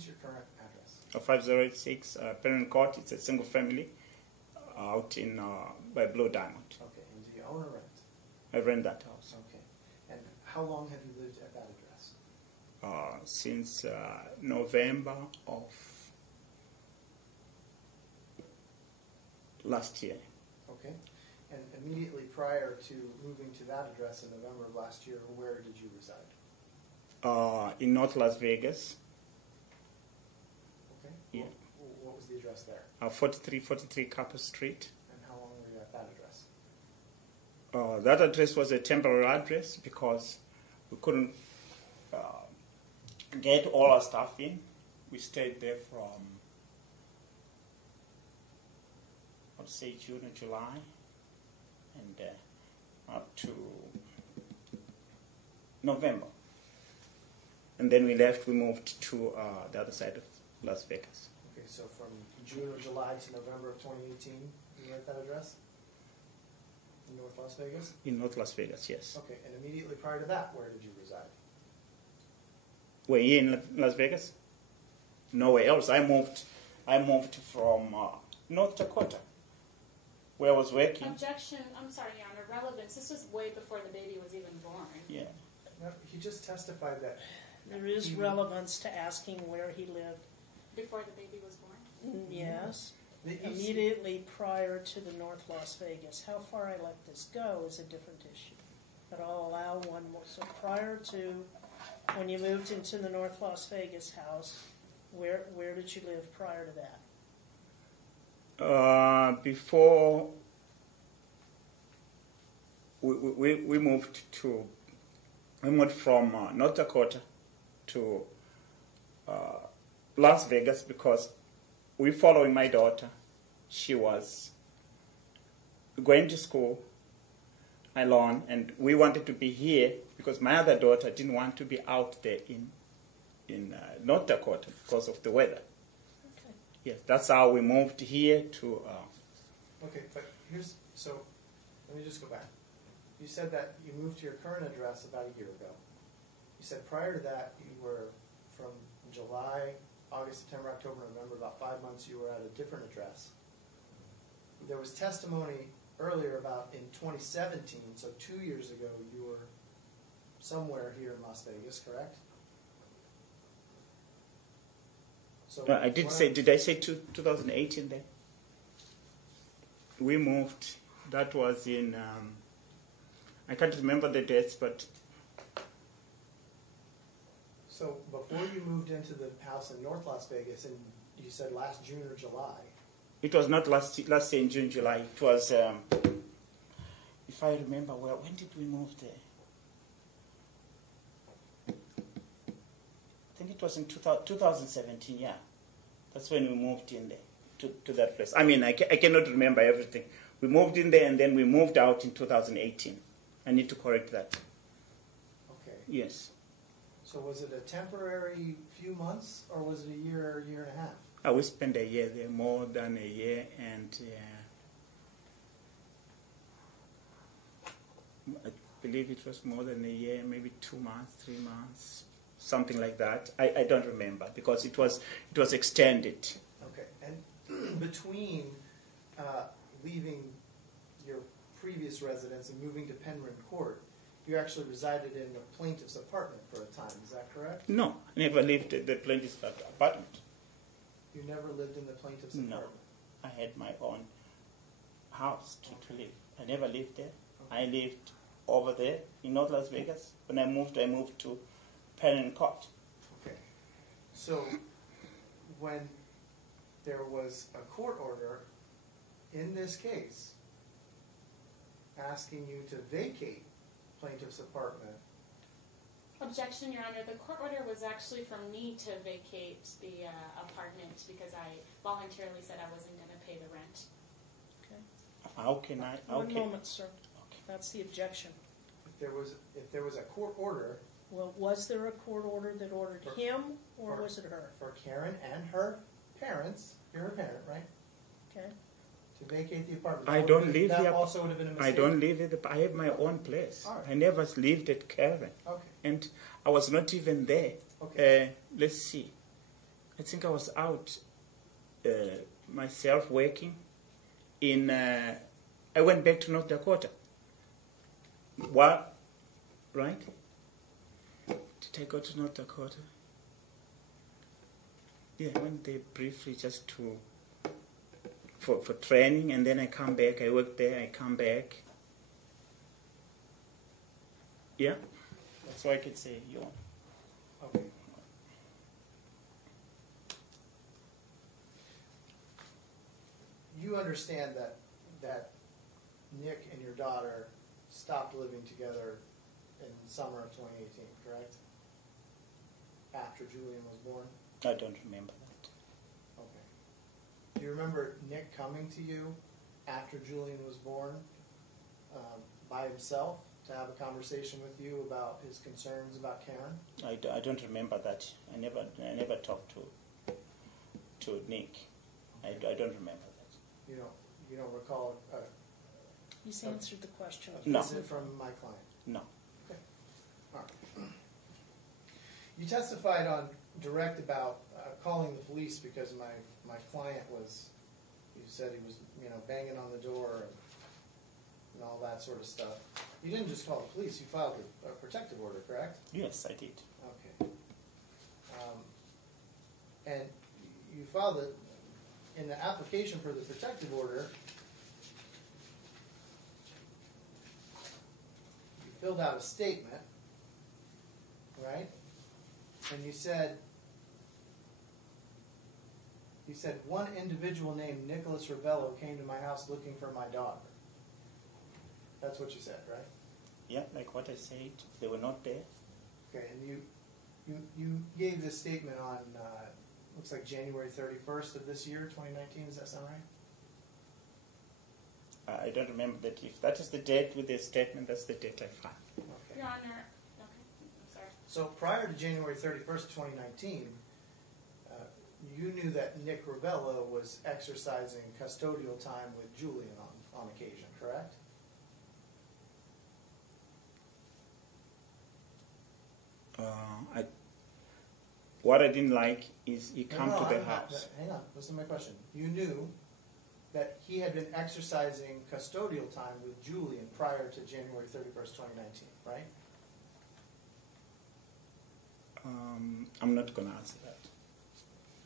is your current address? 5086 Parent Court. It's a single family out in by Blue Diamond. Okay, and do you own or rent? I rent that house. Okay, and how long have you lived at that address? Since November of last year. Okay, and immediately prior to moving to that address in November of last year, where did you reside? In North Las Vegas. Okay. Yeah. What was the address there? 4343 Copper Street. And how long were you at that address? That address was a temporary address because we couldn't get all our stuff in. We stayed there from, let's say, June or July, and up to November. And then we left, we moved to the other side of Las Vegas. Okay, so from June or July to November of 2018, you were at that address? In North Las Vegas? In North Las Vegas, yes. Okay, and immediately prior to that, where did you reside? Were you in Las Vegas? Nowhere else. I moved from North Dakota, where I was working. Objection, I'm sorry, Your Honor, relevance. This was way before the baby was even born. Yeah. No, he just testified that There is relevance to asking where he lived. Before the baby was born? Yes. the east- Immediately prior to the North Las Vegas. How far I let this go is a different issue. But I'll allow one more. So prior to when you moved into the North Las Vegas house, where did you live prior to that? Before we moved from North Dakota to Las Vegas because we following my daughter. She was going to school alone, and we wanted to be here because my other daughter didn't want to be out there in North Dakota because of the weather. Okay. Yes, that's how we moved here to. Okay, but so let me just go back. You said that you moved to your current address about a year ago. You said prior to that you were from July, August, September, October, November, about 5 months you were at a different address. There was testimony earlier about in 2017, so 2 years ago, you were somewhere here in Las Vegas, correct? So I did say. Did I say 2018 then? We moved. That was in. I can't remember the dates, but. So before you moved into the house in North Las Vegas, and you said last June or July. It was not last year in June, July. It was, if I remember well, when did we move there? I think it was in 2017, yeah. That's when we moved in there to that place. I mean, I cannot remember everything. We moved in there and then we moved out in 2018. I need to correct that. Okay. Yes. So was it a temporary few months, or was it a year or a year and a half? We spent a year there, more than a year, and I believe it was more than a year, maybe 2 months, 3 months, something like that. I don't remember because it was extended. Okay, and between leaving your previous residence and moving to Penryn Court, you actually resided in the plaintiff's apartment for a time, is that correct? No, I never lived at the plaintiff's apartment. You never lived in the plaintiff's apartment? No, I had my own house to live. I never lived there. Okay. I lived over there in North Las Vegas. When I moved to Penryn Court. Okay, so when there was a court order in this case asking you to vacate plaintiff's apartment. Objection, Your Honor. The court order was actually for me to vacate the apartment because I voluntarily said I wasn't going to pay the rent. Okay. How can I? One moment, sir. Okay. That's the objection. If there was a court order. Well, was there a court order that ordered him, or was it her? For Keren and her parents. You're her parent, right? Okay. To vacate the apartment. I don't live that here. Also would have been a mistake. I don't live at I have my own place. All right. I never lived at Keren. Okay. And I was not even there. Okay. Let's see. I think I was out myself working in. I went back to North Dakota. What? Right? Did I go to North Dakota? Yeah, I went there briefly just to for training, and then I come back. I work there. I come back. Yeah, that's all I can say. You want? Okay. You understand that Nick and your daughter stopped living together in summer of 2018, correct? After Julian was born? I don't remember that. Okay. Do you remember Nick coming to you after Julian was born by himself to have a conversation with you about his concerns about Karen? I don't remember that. I never talked to Nick. I don't remember that. You don't recall He's answered the question. No. Is it from my client? No. Okay. All right. You testified on direct about calling the police because my client was, you said he was, banging on the door and all that sort of stuff. You didn't just call the police, you filed a protective order, correct? Yes, I did. Okay. And you filed it in the application for the protective order. You filled out a statement, right? And you said one individual named Nicholas Ravello came to my house looking for my daughter. That's what you said, right? Yeah, like what I said. They were not there. Okay, and you gave this statement on looks like January 31st of this year, 2019. Does that sound right? I don't remember that. If that is the date with the statement, that's the date I filed. Okay. Your Honor, okay, I'm sorry. So prior to January 31st, 2019, you knew that Nick Ravello was exercising custodial time with Julian on occasion, correct? What I didn't like is he come to the I'm house. not, hang on, listen to my question. You knew that he had been exercising custodial time with Julian prior to January 31st, 2019, right? I'm not going to answer that.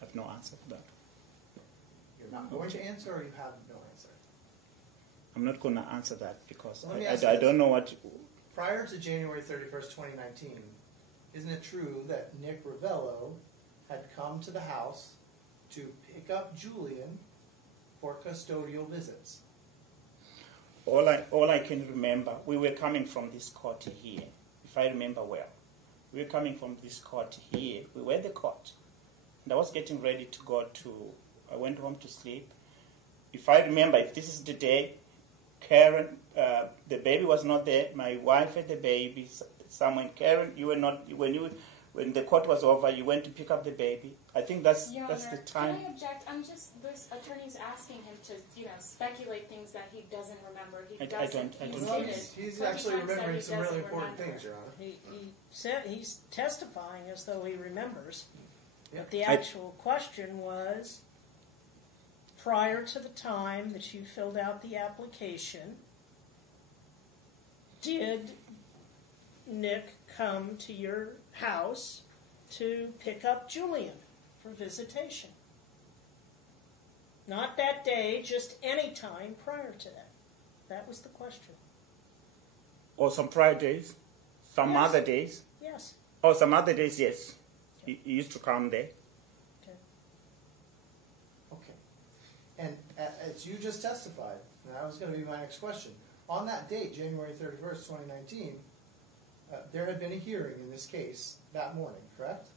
I have no answer for that. You're not going to answer, or you have no answer? I'm not going to answer that because Let me ask you I this. don't know what... Prior to January 31st, 2019, isn't it true that Nick Ravello had come to the house to pick up Julian for custodial visits? All I can remember, we were coming from this court here, if I remember well. We were coming from this court here. We were at the court. And I was getting ready to go I went home to sleep. If I remember, if this is the day, Keren, the baby was not there. My wife had the baby. Someone, Keren, you were not, when the court was over, you went to pick up the baby. I think that's Your the Honor, time. can I object? This attorney's asking him to, speculate things that he doesn't remember. He I doesn't. don't He's Well, stated he's 20 actually times that remembering he some really doesn't important remember. things, Your Honor. He said he's testifying as though he remembers. Yeah. But the actual question was, prior to the time that you filled out the application, did Nick come to your house to pick up Julian for visitation? Not that day, just any time prior to that. That was the question. Or some prior days, some Yes. other days. Yes. Oh, some other days, yes. He used to come there. Okay. Okay. And as you just testified, and that was going to be my next question, on that date, January 31st, 2019, there had been a hearing in this case that morning, correct?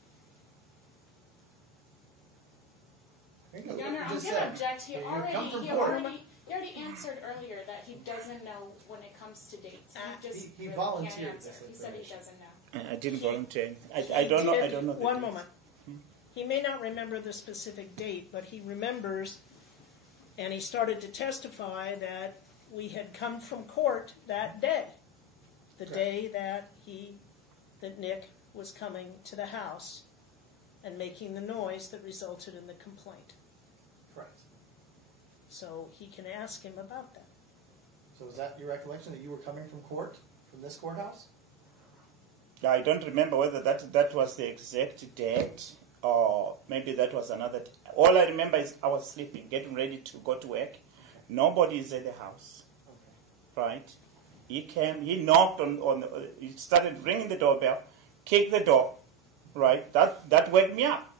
Your Honor, I'm going to object. He already answered earlier that he doesn't know when it comes to dates. He just he really volunteered can't answer. this He said he information. doesn't know. I didn't volunteer. I don't know. I don't know. The One dates. moment. He may not remember the specific date, but he remembers, and he started to testify that we had come from court that day, the Correct. day that Nick was coming to the house, and making the noise that resulted in the complaint. Correct. So he can ask him about that. So is that your recollection, that you were coming from court, from this courthouse? Yeah, I don't remember whether that was the exact date or maybe that was another day. All I remember is I was sleeping, getting ready to go to work. Nobody is at the house, Okay. right? He came, he knocked he started ringing the doorbell, kicked the door, right? That woke me up.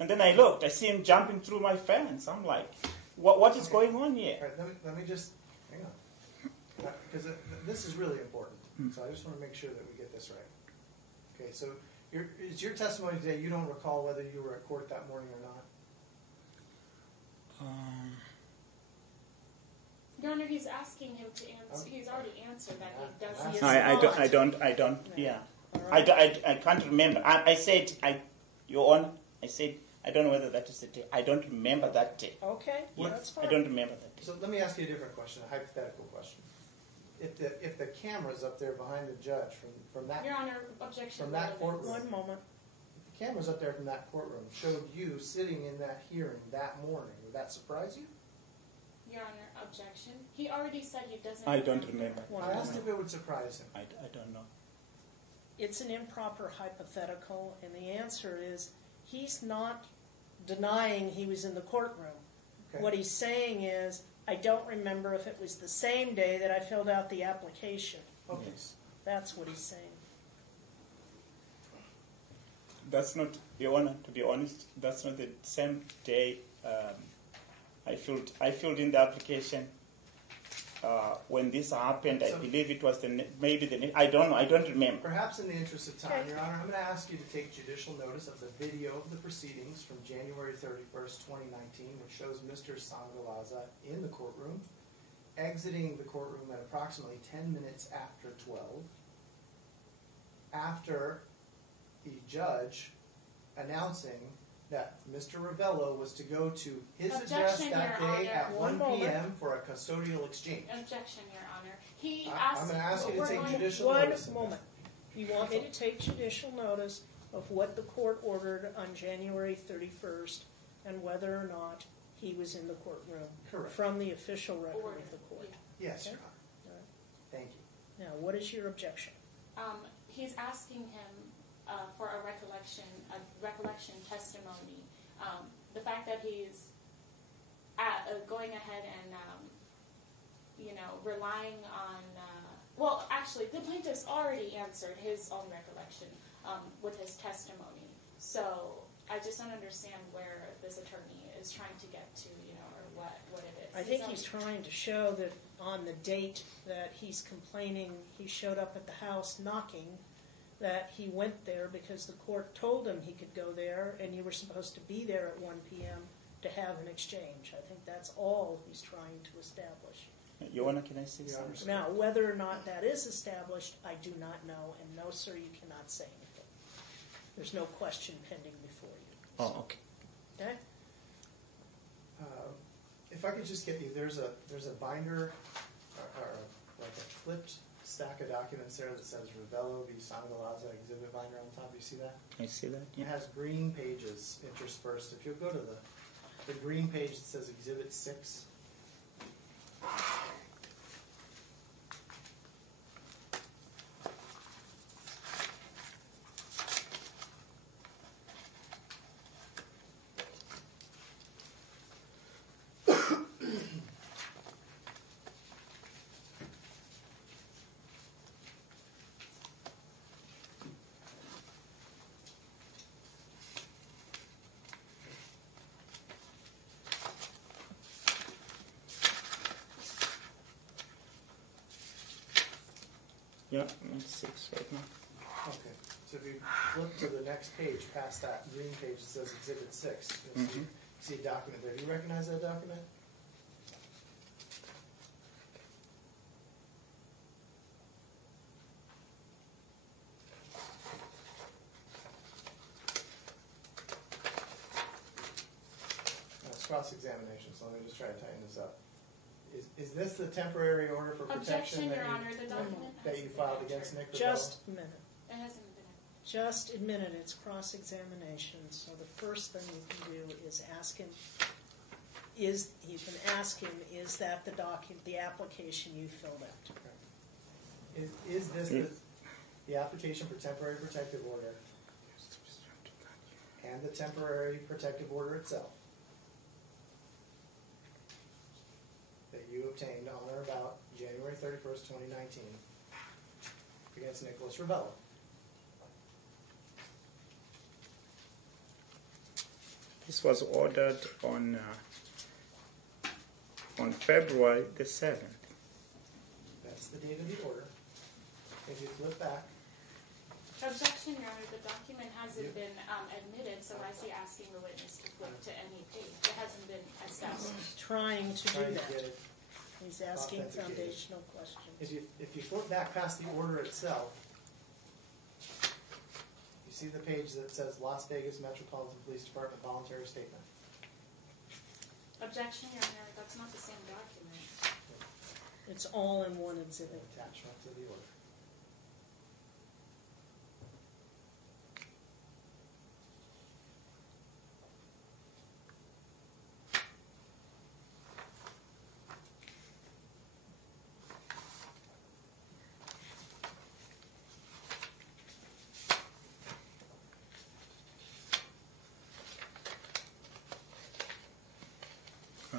And then I looked, I see him jumping through my fence. I'm like, what is going on here? All right, let me just, hang on. Because this is really important. So I just want to make sure that we get this right. Okay, so is your testimony today, you don't recall whether you were at court that morning or not? Your Honor, he's asking him to answer. He's already answered that he doesn't. Yes. I don't, yeah. All right. I can't remember. I said, Your Honor, I said, I don't know whether that is the day. I don't remember that day. Okay, Yeah, that's fine. I don't remember that day. So let me ask you a different question, a hypothetical question. If the camera's up there behind the judge from that Your Honor, objection. from that courtroom, One moment. if the camera's up there from that courtroom showed you sitting in that hearing that morning, would that surprise you? Your Honor, objection. He already said he doesn't. I don't remember. One I asked moment. if it would surprise him. I don't know. It's an improper hypothetical, and the answer is he's not denying he was in the courtroom. Okay. What he's saying is, I don't remember if it was the same day that I filled out the application. Okay. Yes. That's what he's saying. That's not, Your Honor, to be honest, that's not the same day I filled in the application. When this happened, I So- believe it was I don't know, I don't remember. Perhaps in the interest of time, Okay. Your Honor, I'm going to ask you to take judicial notice of the video of the proceedings from January 31st, 2019, which shows Mr. Sangalaza in the courtroom, exiting the courtroom at approximately 10 minutes after 12, after the judge announcing that Mr. Ravello was to go to his address Objection, that Your day Honor. at One 1 moment. p.m. for a custodial exchange. Objection, Your Honor. He I'm asked. going to ask you to we're take going- judicial One notice. of that. moment. You want me to take judicial notice of what the court ordered on January 31st and whether or not he was in the courtroom Correct. from the official record Order. of the court. Yeah. Yes, Your Okay. Honor. All right. Thank you. Now, what is your objection? He's asking him for a recollection testimony. The fact that he's going ahead and relying on. Well, actually, the plaintiff's already answered his own recollection with his testimony. So I just don't understand where this attorney is trying to get to, or what it is. I think he's trying to show that on the date that he's complaining he showed up at the house knocking, that he went there because the court told him he could go there and you were supposed to be there at 1 p.m. to have an exchange. I think that's all he's trying to establish. Your Honor, can I say Yeah, something? Now, whether or not that is established, I do not know, and no, sir, you cannot say anything. There's no question pending before you. Oh, okay. Okay? If I could just get you, there's a binder or like a clipped stack of documents there that says Ravello v. Sangalaza exhibit binder on top. Do you see that? I see that. It Yeah. has green pages interspersed. If you'll go to the green page that says Exhibit 6. Yeah, it's 6 right now. Okay. So if you flip to the next page, past that green page that says Exhibit 6, you'll see a document there. Do you recognize that document? That's cross-examination, so let me just try to tighten this up. Is this the temporary order for protection Objection, Your Honor. The document that you hasn't filed been against entered. Nick Ravello? Just a minute. It hasn't been Just admit it, it's cross-examination, so the first thing you can do is ask him, is that the application you filled out? Is this the application for temporary protective order and the temporary protective order itself that you obtained on or about January 31st, 2019 against Nicholas Ravello? This was ordered on February the 7th. That's the date of the order. If you flip back, Objection, Your Honor, the document hasn't been admitted, so I see asking the witness to flip to any page. It hasn't been established. He's trying to do trying to that. get it. He's asking authenticated. foundational questions. If you flip back past the order itself, you see the page that says Las Vegas Metropolitan Police Department voluntary statement. Objection, Your Honor, that's not the same document. It's all in one exhibit. Attachment to the order.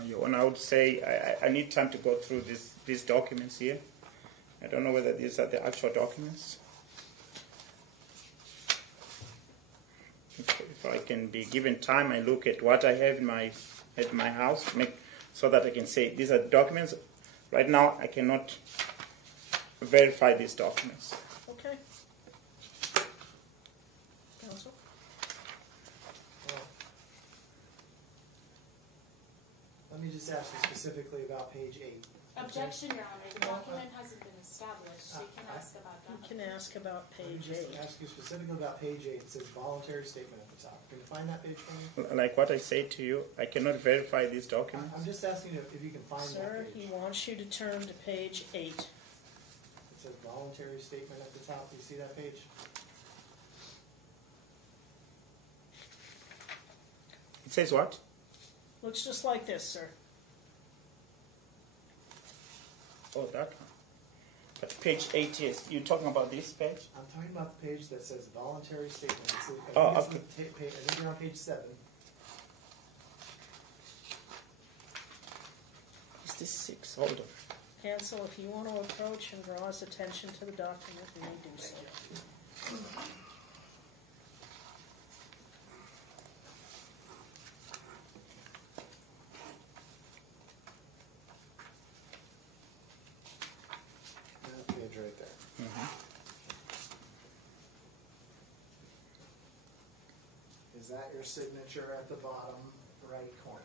Your Honor, I would say I need time to go through these documents here. I don't know whether these are the actual documents. If I can be given time, I look at what I have at my house to make so that I can say these are documents. Right now, I cannot verify these documents. Okay. Counsel? Well, let me just ask you specifically about page 8. Objection, Your Honor, the document hasn't been established, so you can ask about You that. can ask about Let me page just 8. ask you specifically about page 8. It says voluntary statement at the top. Can you find that page for me? Like what I say to you, I cannot verify these documents. I'm just asking you if you can find Sir, that he page. wants you to turn to page 8. It says voluntary statement at the top. Do you see that page? It says what? Looks just like this, sir. Oh, that one. But page 8 is, you're talking about this page? I'm talking about the page that says voluntary statement. It's, Oh, I okay. think you're on page 7. Is this 6? Hold on. Counsel, if you want to approach and draw his attention to the document, you may do so. That page right there. Is that your signature at the bottom right corner?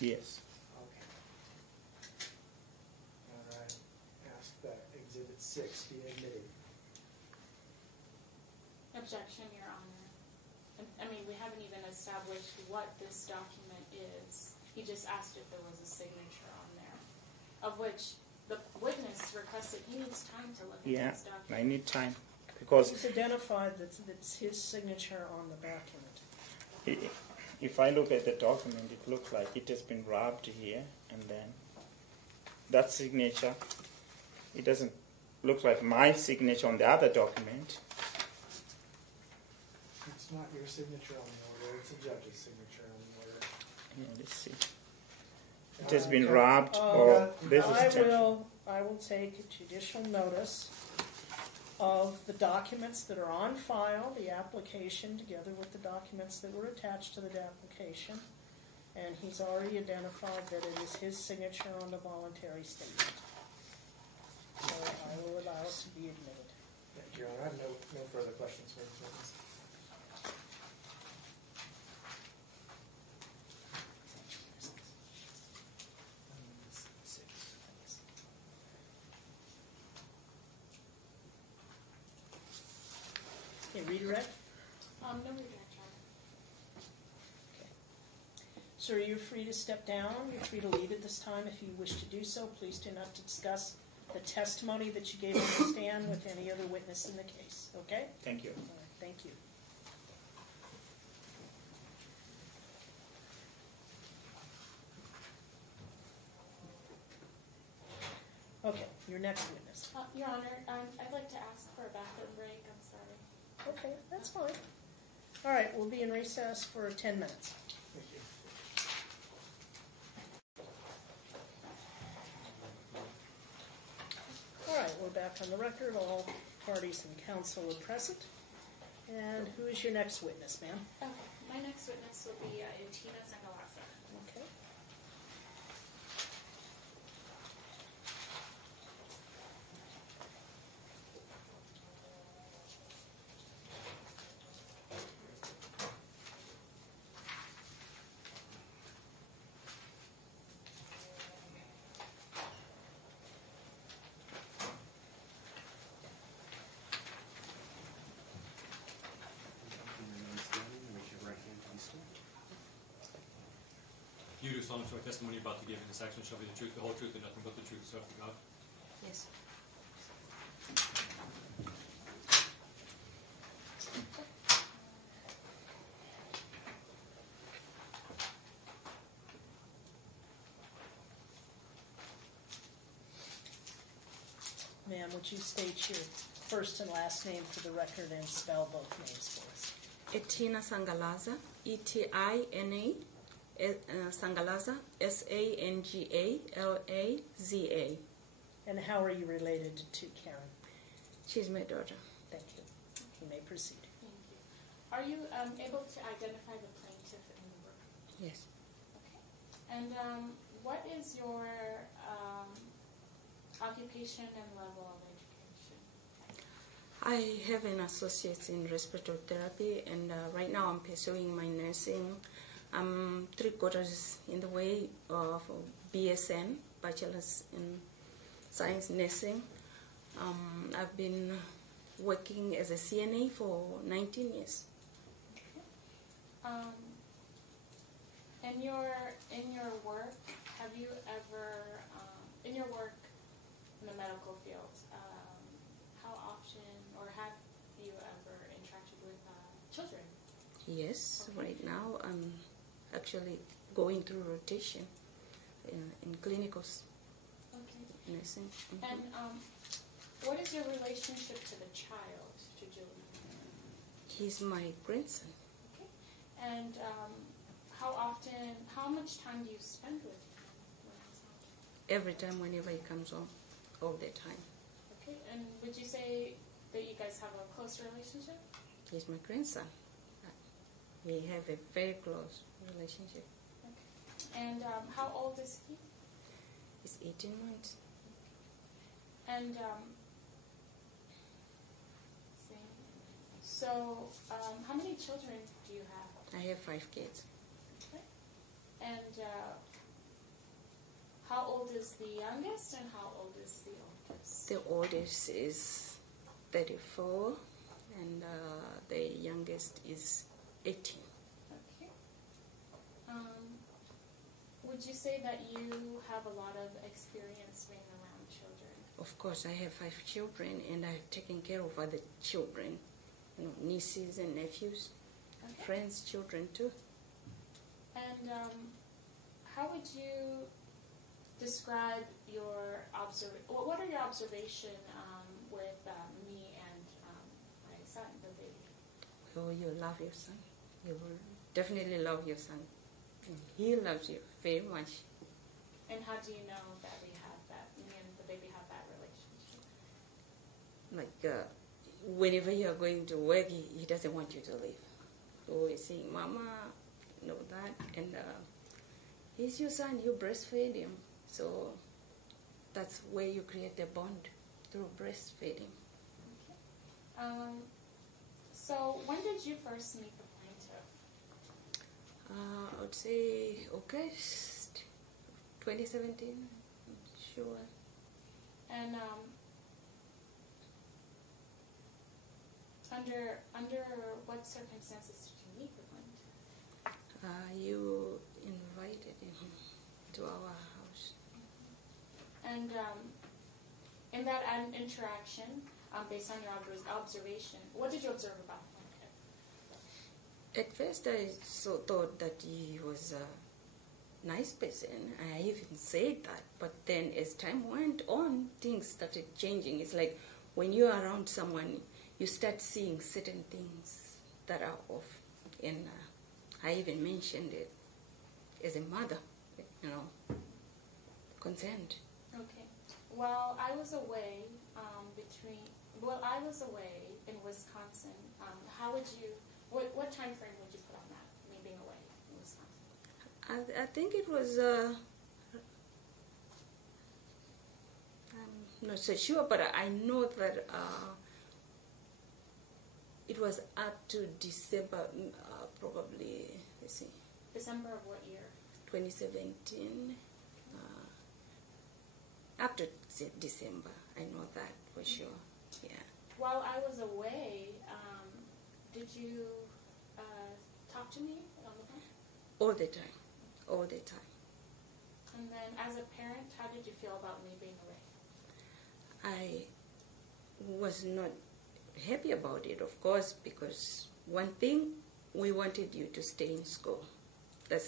Yes. Okay. All right. Ask that Exhibit 6 be admitted. Objection, Your Honor. I mean, we haven't even established what this document is. He just asked if there was a signature on there, of which the witness requested he needs time to look at Yeah, this document. I need time. Because He's identified that it's his signature on the document. if I look at the document, it looks like it has been rubbed here, and then that signature, it doesn't look like my signature on the other document. It's not your signature on the order, it's a judge's signature on the order. Yeah, let's see. It has been rubbed, Oh, or this is I will take judicial notice of the documents that are on file, the application together with the documents that were attached to the application, and he's already identified that it is his signature on the voluntary statement. So I will allow it to be admitted. Thank you, Your Honor. I have no further questions for this witness. Okay, redirect. No redirect, Your Honor. Sir, you're free to step down. You're free to leave at this time if you wish to do so. Please do not discuss the testimony that you gave on the stand with any other witness in the case, okay? Thank you. All right, thank you. Okay, your next witness. Your Honor, I'd like to ask for a bathroom break. I'm sorry. Okay, that's fine. All right, we'll be in recess for 10 minutes. Thank you. All right, we're back on the record. All parties and counsel are present. And who is your next witness, ma'am? Okay, my next witness will be Tina Sangalasa. Okay. You do solemnly swear testimony you're about to give in this action shall be the truth, the whole truth, and nothing but the truth, so help you God. Yes. Ma'am, would you state your first and last name for the record and spell both names for us? Etina Sangalaza, E-T-I-N-A, Sangalaza, S-A-N-G-A-L-A-Z-A. And how are you related to Keren? She's my daughter. Thank you. You may proceed. Thank you. Are you able to identify the plaintiff in the room? Yes. Okay. And what is your occupation and level of education? I have an associate in respiratory therapy, and right now I'm pursuing my nursing. I'm 3/4 in the way of BSN, Bachelor's in Science Nursing. I've been working as a CNA for 19 years. In your work, have you ever in your work in the medical field, how often or have you ever interacted with children? Yes, Okay. right now I'm actually going through rotation in clinicals Okay. nursing. Mhm. And what is your relationship to the child, to Julie? He's my grandson. Okay. And how much time do you spend with him when he's home? Every time, whenever he comes home, all the time. Okay. And would you say that you guys have a close relationship? He's my grandson. We have a very close relationship. Okay. And how old is he? He's 18 months. And so, how many children do you have? I have 5 kids. Okay. And how old is the youngest and how old is the oldest? The oldest is 34 and the youngest is 18. Okay. Would you say that you have a lot of experience being around children? Of course, I have 5 children and I've taken care of other children, nieces and nephews, Okay. friends' children too. And how would you describe your what are your observation with me and my son, the baby? Oh, you love your son. You will definitely love your son. And he loves you very much. And how do you know that me and the baby have that relationship? Like whenever you are going to work, he doesn't want you to leave. Always saying, "Mama," that, and he's your son. You breastfeed him, so that's where you create a bond through breastfeeding. Okay. So when did you first meet the plaintiff? I would say August 2017. I'm sure. And under what circumstances did you meet the plaintiff? You invited him to our house. And an interaction based on your observation. What did you observe about the plaintiff? At first, I thought that he was a nice person. I even said that. But then, as time went on, things started changing. It's like when you're around someone, you start seeing certain things that are off. And I even mentioned it as a mother, concerned. Okay. Well, I was away I was away in Wisconsin. How would you? What time frame would you put on that? Me being away in Wisconsin. I think it was. I'm not so sure, but I know that it was up to December, probably. Let's see, December of what year? 2017. Up to December, I know that for sure. Yeah. While I was away, did you talk to me on the phone? All the time. All the time. And then, as a parent, how did you feel about me being away? I was not happy about it, of course, because one thing, we wanted you to stay in school. That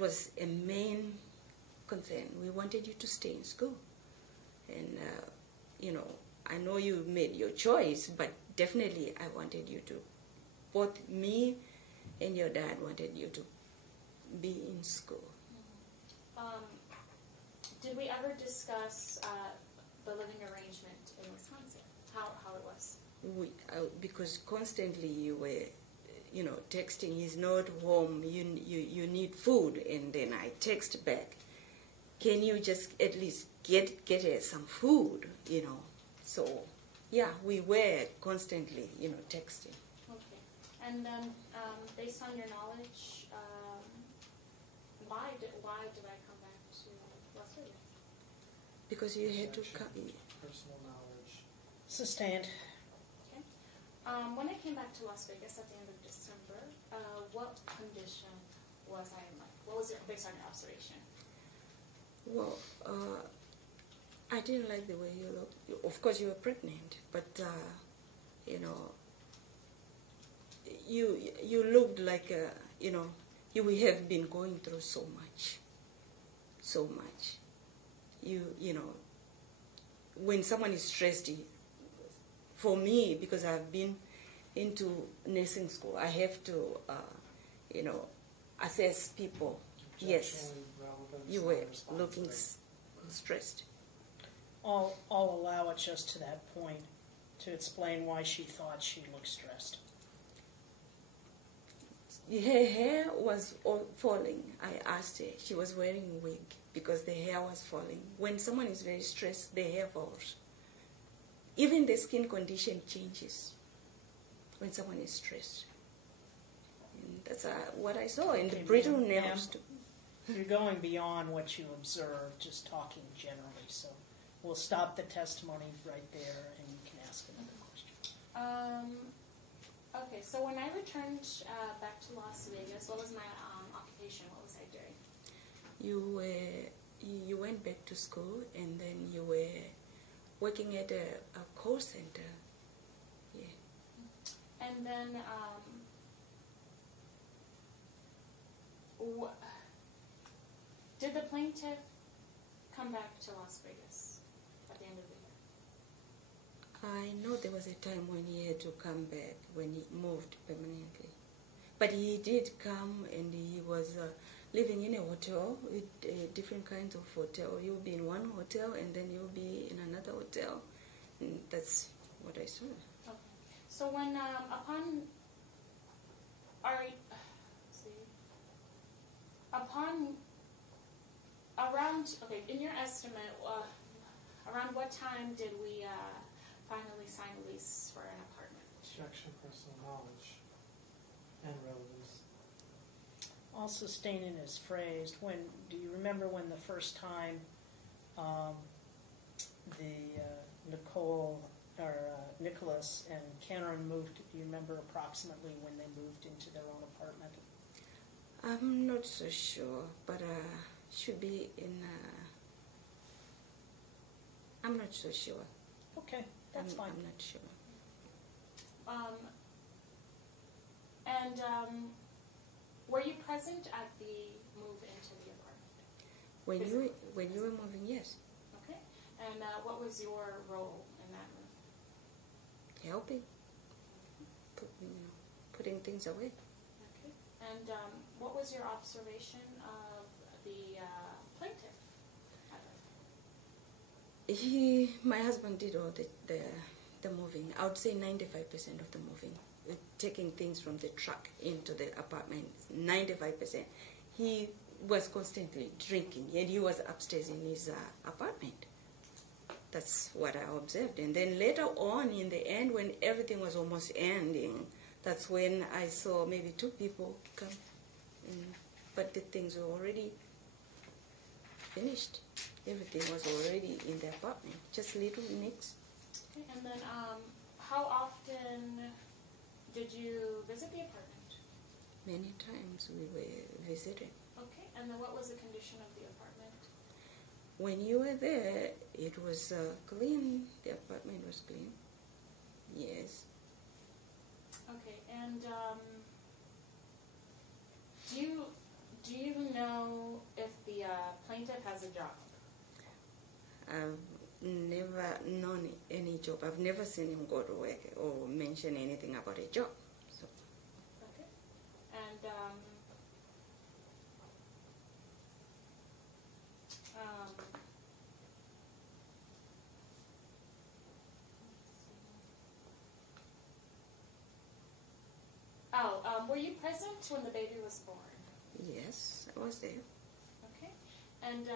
was a main concern. We wanted you to stay in school. And, I know you made your choice, but definitely I wanted you to, both me and your dad wanted you to be in school. Did we ever discuss the living arrangement in Wisconsin? How it was? Because constantly you were, texting, he's not home, you need food, and then I text back, can you just at least get her some food, So, yeah, we were constantly, texting. Okay. And then, based on your knowledge, why did I come back to Las Vegas? Because you had to come. Personal knowledge. Sustained. Okay. When I came back to Las Vegas at the end of December, what condition was I in? What was it based on your observation? Well, I didn't like the way you looked. Of course, you were pregnant, but you looked like you have been going through so much. When someone is stressed, for me, because I've been into nursing school, I have to assess people. Yes, you were looking stressed. I'll allow it just to that point to explain why she thought she looked stressed. Her hair was all falling. I asked her. She was wearing a wig because the hair was falling. When someone is very stressed, the hair falls. Even the skin condition changes when someone is stressed. And that's what I saw in the brittle nails. You're going beyond what you observed, just talking generally. So we'll stop the testimony right there, and you can ask another question. Okay, so when I returned back to Las Vegas, what was my occupation? What was I doing? You went back to school, and then you were working at a call center. Yeah. And then, did the plaintiff come back to Las Vegas at the end of the year? I know there was a time when he had to come back, when he moved permanently. But he did come, and he was living in a hotel, with different kinds of hotel. You'll be in one hotel, and then you'll be in another hotel. And that's what I saw. Okay. So when, in your estimate, around what time did we finally sign a lease for an apartment? Objection, personal knowledge, and relevance. I'll sustain it as phrased. Do you remember when the first time Nicholas and Keren moved? Do you remember approximately when they moved into their own apartment? I'm not so sure, but should be in I'm not so sure. Okay, that's fine. I'm not sure. And were you present at the move into the apartment? When you were moving, yes, Okay. And what was your role in that move? helping, putting things away. Okay. And what was your observation of the plaintiff? My husband did all the moving. I would say 95% of the moving, taking things from the truck into the apartment. 95%. He was constantly drinking, and he was upstairs in his apartment. That's what I observed. And then later on, in the end, when everything was almost ending, that's when I saw maybe 2 people come. But the things were already finished. Everything was already in the apartment, just little nicks. Okay. And then how often did you visit the apartment? Many times we were visited. Okay. And then what was the condition of the apartment? When you were there, it was clean. The apartment was clean. Yes. Okay. And do you know if the plaintiff has a job? I've never known any job. I've never seen him go to work or mention anything about a job. So. Okay. And were you present when the baby was born? Yes, I was there. Okay. And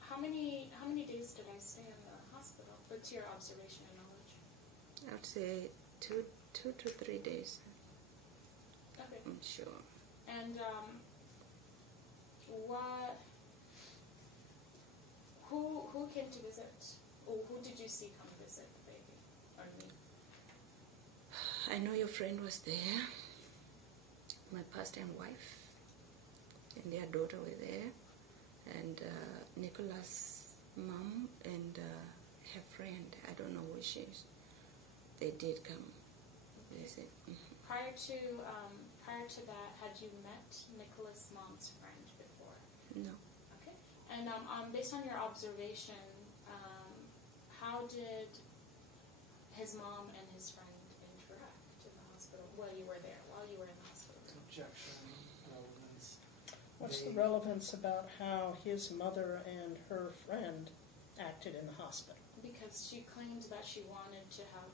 how many days did I stay in the hospital? What's your observation and knowledge? I would say 2 to 3 days. Okay. I'm sure. And who came to visit? Or who did you see come visit the baby or me? I know your friend was there. My pastor and wife and their daughter were there, and Nicola's mom and her friend. I don't know who she is. They did come visit. Prior to that, had you met Nicola's mom's friend before? No. Okay. And based on your observation, how did his mom and his friend interact in the hospital while you were there, while you were in the hospital? Objection, relevance. What's the relevance about how his mother and her friend acted in the hospital? Because she claimed that she wants to have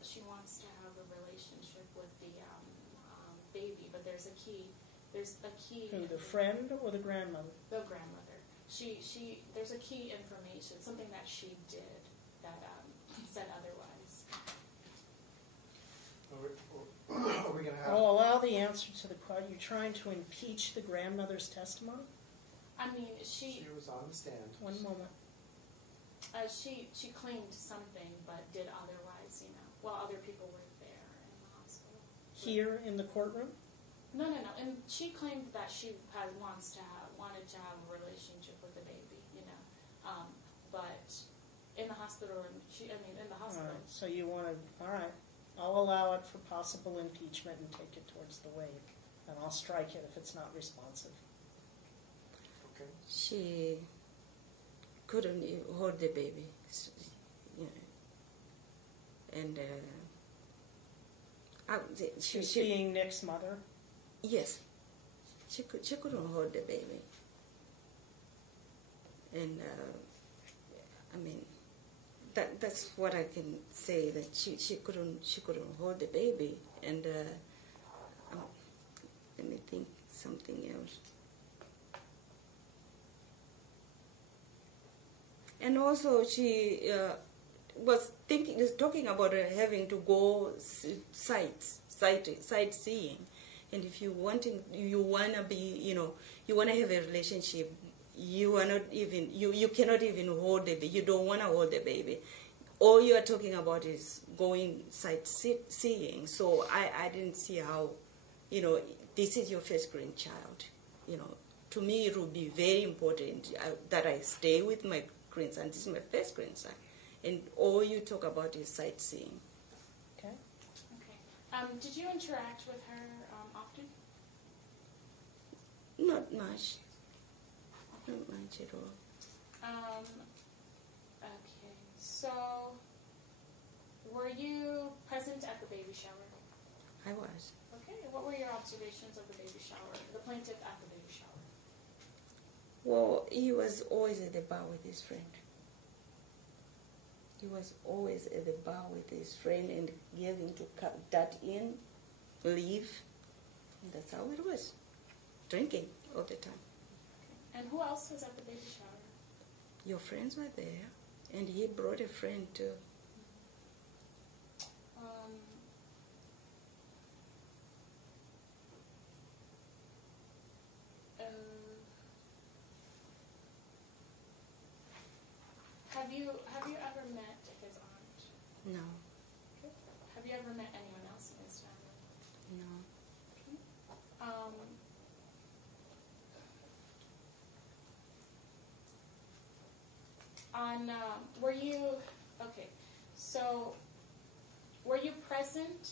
a relationship with the baby, but there's a key. Who, the friend or the grandmother? The grandmother. There's a key information, something that she did that said otherwise. Are we going to have... I'll allow the answer to the question. You're trying to impeach the grandmother's testimony? I mean, She was on the stand. One moment. She claimed something, but did otherwise, while other people were there in the hospital. Here in the courtroom? No. And she claimed that she wanted to have a relationship with the baby, but in the hospital, in the All hospital. right, so you want to, all right. I'll allow it for possible impeachment and take it towards the waive. And I'll strike it if it's not responsive. Okay. She couldn't hold the baby, and She's seeing Nick's mother? Yes, she couldn't hold the baby, and that's what I can say, that she couldn't hold the baby, and let me think something else. And also she was talking about having to go sightseeing, and if you want to have a relationship, you cannot even hold the baby. You don't want to hold the baby. All you are talking about is going sightseeing. So I didn't see how, this is your first grandchild. To me it would be very important that I stay with my grandson. This is my first grandson. and all you talk about is sightseeing. Okay. Okay. Did you interact with her often? Not much. Not much at all. Okay. So, were you present at the baby shower? I was. Okay. What were your observations of the baby shower? The plaintiff at the baby shower. Well, he was always at the bar with his friend. He was always at the bar with his friend and getting to cut that in, leave. And that's how it was. Drinking all the time. And who else was at the baby shower? Your friends were there, and he brought a friend too. Have you ever met his aunt? No, Okay. Have you ever met anyone else in his family? no. Were you okay? So, were you present,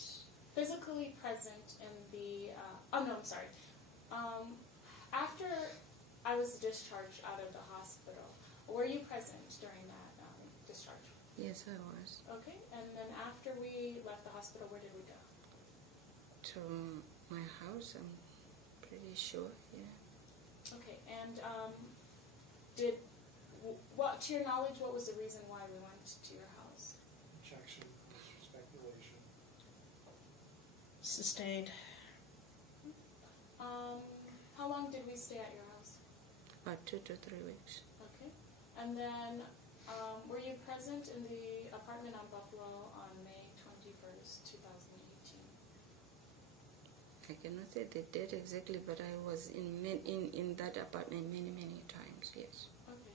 physically present in the? Oh no, I'm sorry. After I was discharged out of the hospital, were you present during that discharge? Yes, I was. Okay, and then after we left the hospital, where did we go? To my house, I'm pretty sure, yeah. Okay, and to your knowledge, what was the reason why we went to your house? Objection, speculation. Sustained. How long did we stay at your house? About 2 to 3 weeks. Okay, and then were you present in the apartment on Buffalo on May 21st, 2018? I cannot say the date exactly, but I was in that apartment many times, yes. Okay.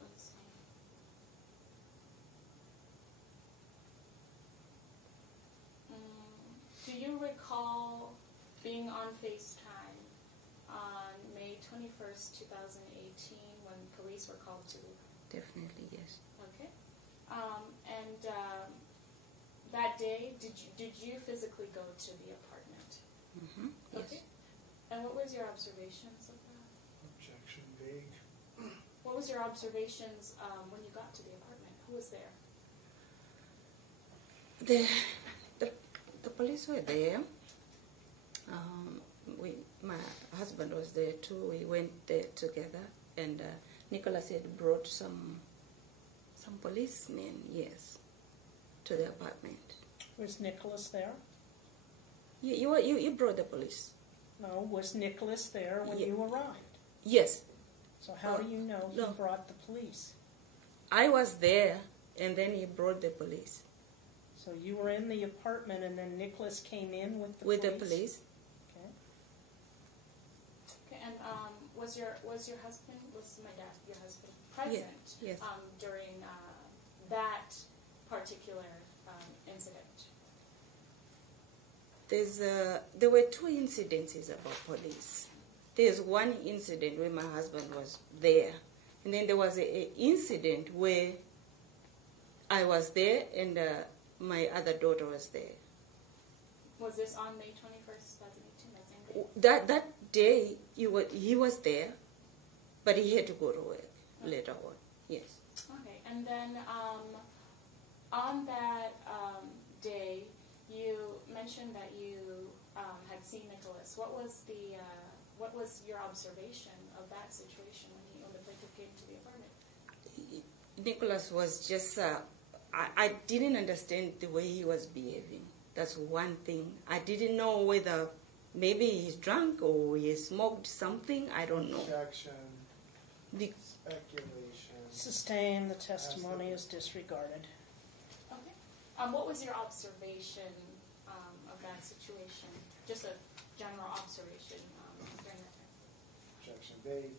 Let's see. Do you recall being on FaceTime on May 21st, 2018 when police were called to? Definitely, yes. Okay. And that day, did you physically go to the apartment? Mm-hmm. Yes. Okay. And what was your observations of that? Objection, vague. What was your observations when you got to the apartment? Who was there? The police were there. My husband was there too. We went there together, and Nicholas had brought some policemen, yes, to the apartment. Was Nicholas there? You brought the police. No, was Nicholas there when you arrived? Yes. So how do you know he brought the police? I was there, and then he brought the police. So you were in the apartment, and then Nicholas came in with the police? With the police. Okay. Okay, and was your husband, your husband present Yes. During that particular incident? There were 2 incidences about police. There's one incident where my husband was there, and then there was an incident where I was there and my other daughter was there. Was this on May 21st, 2018, that same day? That day he was there, but he had to go to work later on. Yes. Okay, and then on that day, you mentioned that you had seen Nicholas. What was your observation of that situation when the plaintiff came to the apartment? Nicholas was just, I didn't understand the way he was behaving. That's one thing. I didn't know whether maybe he's drunk or he smoked something. I don't know. Objection, speculation. Sustained. The testimony is disregarded. Okay. What was your observation of that situation? Just a general observation during that time. Objection, vague.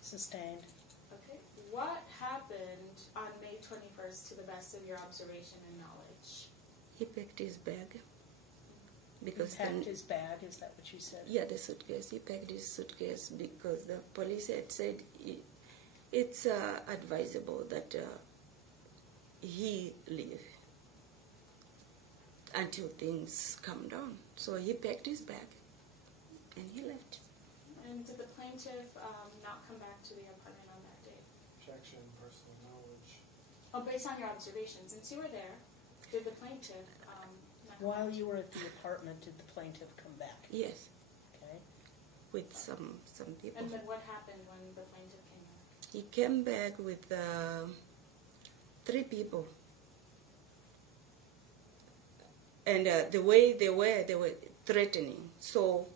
Sustained. Okay. What happened on May 21st to the best of your observation and knowledge? He packed his bag because He packed his bag, is that what you said? yeah, the suitcase. He packed his suitcase because the police had said it's advisable that he leave until things calm down. So he packed his bag and he left. And did the plaintiff not come back to the apartment on that date? Objection, personal knowledge. Oh, based on your observations, since you were there, did the plaintiff not come While back? you were at the apartment, did the plaintiff come back? Yes, Okay. with some people. And then what happened when the plaintiff came back? He came back with 3 people. And the way they were threatening. So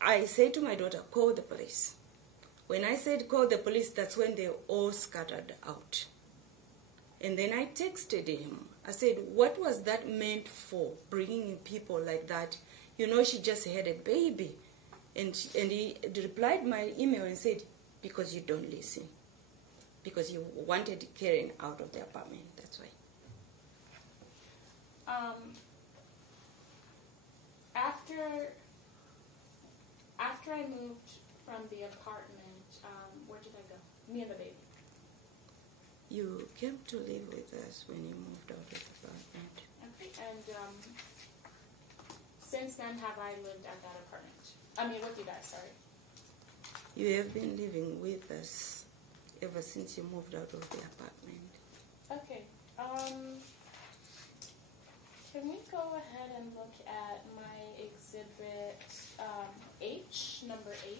I said to my daughter, call the police. When I said call the police, that's when they all scattered out. And then I texted him. I said, what was that meant for, bringing in people like that? You know, she just had a baby. And he replied my email and said, because you don't listen. Because you wanted Keren out of the apartment, that's why. After I moved from the apartment, where did I go? Me and the baby. You came to live with us when you moved out of the apartment. Okay, and since then, have I lived at that apartment? I mean, with you guys, sorry. You have been living with us ever since you moved out of the apartment. Okay, can we go ahead and look at my exhibit H, number 8?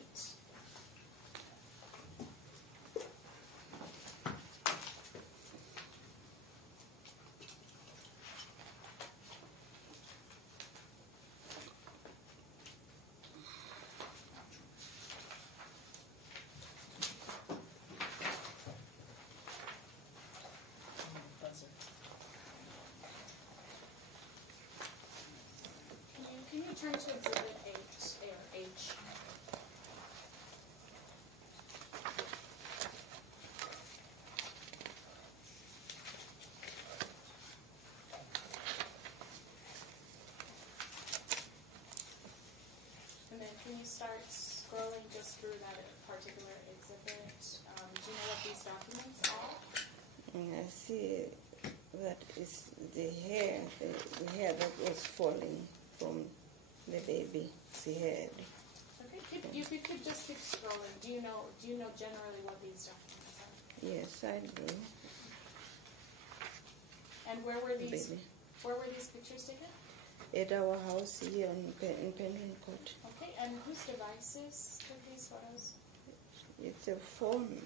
Buzzer. Can you turn to exhibit 8, or H? And then can you start scrolling just through that particular exhibit? Do you know what these documents are? And I see that is the hair that was falling from the baby's head. Okay, you could just keep scrolling. Do you know generally what these documents are? Yes, I do. And where were these Baby. pictures taken? At our house here in Penryn Court. Okay, and whose devices took these photos? It's a phone.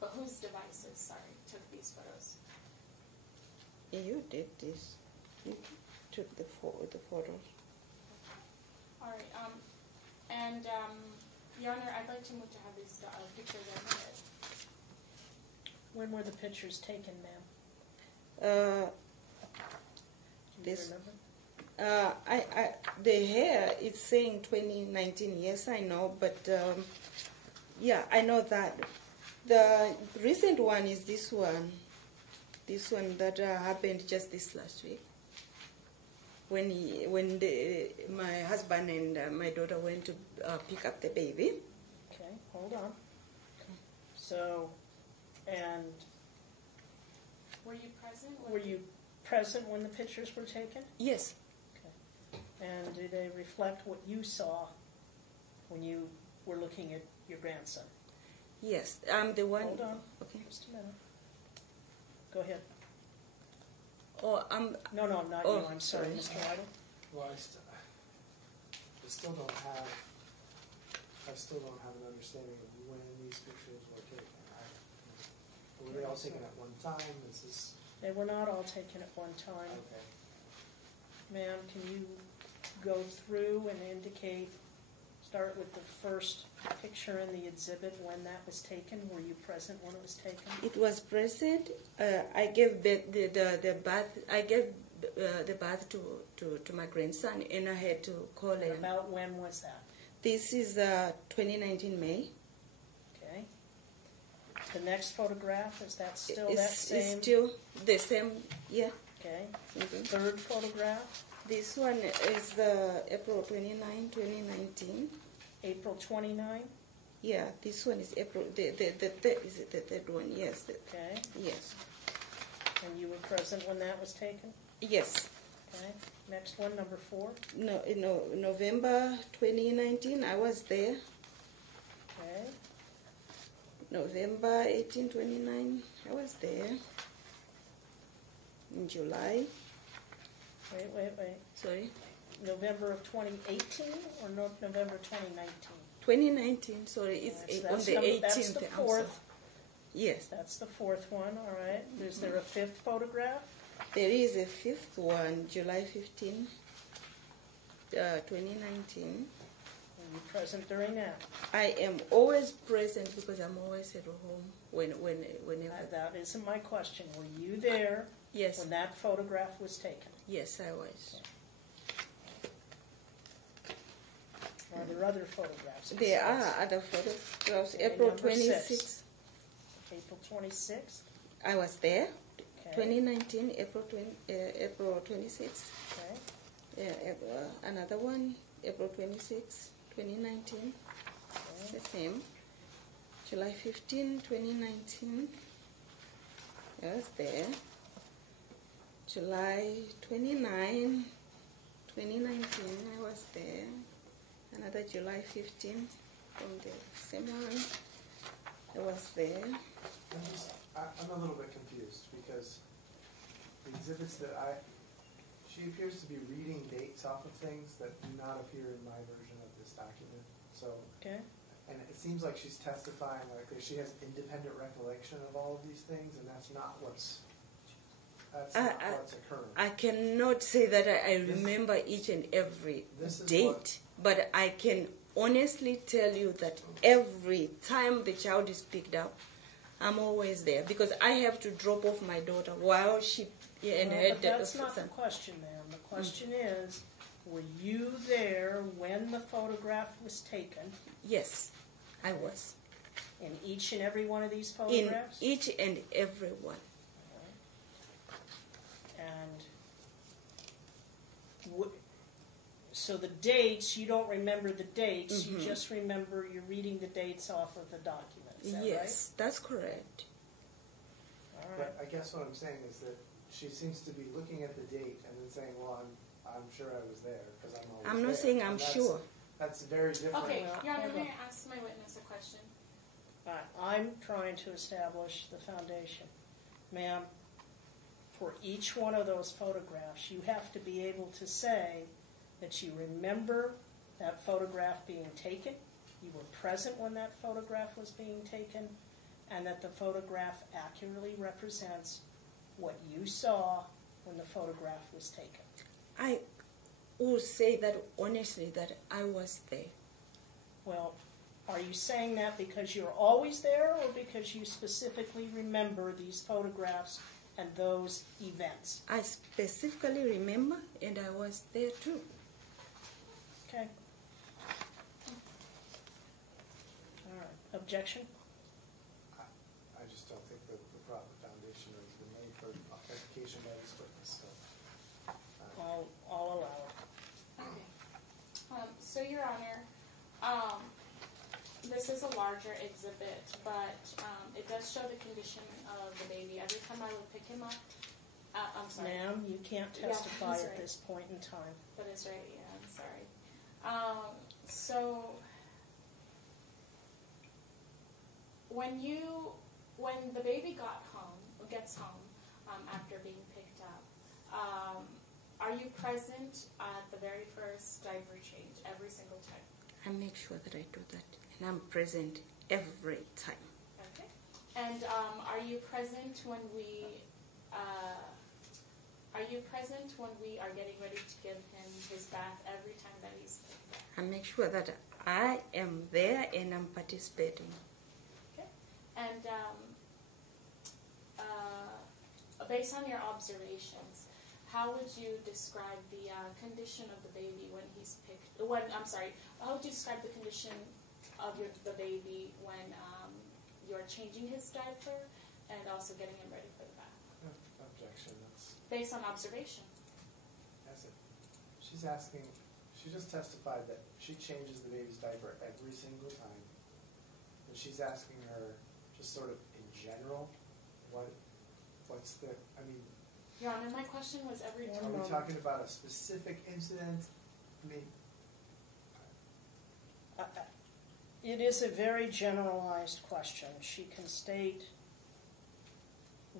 But whose devices, sorry, took these photos? You did this. You took the photos. All right, and Your Honor, I'd like to move to have these pictures admitted. When were the pictures taken, ma'am? Do you This. remember? The hair is saying 2019. Yes, I know, but yeah, I know that. The recent one is this one. This one that happened just this last week. When my husband and my daughter went to pick up the baby. Okay, hold on. So, and Were you present? were you present when the pictures were taken? Yes. Okay. And do they reflect what you saw when you were looking at your grandson? Yes, I'm the one. Hold on. Okay. Just a minute. Go ahead. Oh, No, not Oh, you. I'm sorry, sorry. Mr. Lytle. Well, I still don't have an understanding of when these pictures were taken. Were they all taken at one time? Is this, They were not all taken at one time. okay. Ma'am, can you go through and indicate, start with the first picture in the exhibit when that was taken? Were you present when it was taken? It was present. I gave the bath. I gave the bath to my grandson, and I had to call And him. about when was that? This is 2019 May. Okay. The next photograph, is that still It's that same? still the same. Yeah. Okay. Mhm. Third photograph? This one is the April 29, 2019. April 29? Yeah, this one is April. Is it the third one? Yes. Okay. Yes. And you were present when that was taken? Yes. Okay. Next one, number 4. No, November 2019, I was there. Okay. November 18, 29, I was there. In July. Wait. Sorry. November of 2018 or November 2019? 2019, sorry, it's Yes, on the 18th. That's the I'm sorry. 4th. Yes. That's the 4th one, all right. Is there a 5th photograph? There is a 5th one, July 15, 2019. Were you present during that? I am always present because I'm always at home whenever. That isn't my question. Were you there Yes. when that photograph was taken? Yes, I was. Are there other photographs? There besides are other photographs. Okay, April number 6. 26th, April 26th? I was there. Okay. 2019, April 26th. Okay. Another one, April 26th, 2019. Okay. The same. July 15, 2019. I was there. July 29, 2019. I was there. Another July 15 from the same one. I was there. I'm a little bit confused because the exhibits that she appears to be reading dates off of things that do not appear in my version of this document. So, Okay. and it seems like she's testifying like that she has independent recollection of all of these things, and that's not what's occurring. I cannot say that I remember each and every This is date, but I can honestly tell you that every time the child is picked up, I'm always there because I have to drop off my daughter while she and Well, her but that's not the son. question, ma'am. The question is, were you there when the photograph was taken Yes, I was in each and every one of these in photographs? each and every one. And so the dates, you don't remember the dates, you just remember you're reading the dates off of the document. Is that Yes, that's correct. right? All right. But I guess what I'm saying is that she seems to be looking at the date and then saying, "Well, I'm sure I was there because I'm always I'm not there." saying I'm And sure. That's very different. Okay, Well, Your Honor, hold may on. I ask my witness a question? All right. I'm trying to establish the foundation. Ma'am, for each one of those photographs, you have to be able to say that you remember that photograph being taken, you were present when that photograph was being taken, and that the photograph accurately represents what you saw when the photograph was taken. I will say that honestly that I was there. Well, are you saying that because you're always there or because you specifically remember these photographs and those events? I specifically remember, and I was there too. Okay. All right. Objection? I just don't think that the proper foundation has been laid for authentication by this witness. So, I'll allow it. Okay. So, Your Honor, this is a larger exhibit, but it does show the condition of the baby. Every time I would pick him up, I'm sorry. Ma'am, you can't Yeah, testify that's at right. this point in time. That is right, yeah, I'm sorry. So, when the baby gets home, after being picked up, are you present at the very first diaper change every single time? I make sure that I do that, and I'm present every time. Okay. And are you present when we are getting ready to give him his bath every time that he's picked up? I make sure that I am there and I'm participating. Okay. And based on your observations, how would you describe the condition of the baby when he's picked? How would you describe the condition of the baby when you're changing his diaper and also getting him ready for the bath? objection. That's Based on observation. it. She's asking, she just testified that she changes the baby's diaper every single time. And she's asking her, just sort of in general, what's the, I mean, Your Honor, my question was every Yeah. time. are we talking about a specific incident? I mean, It is a very generalized question. She can state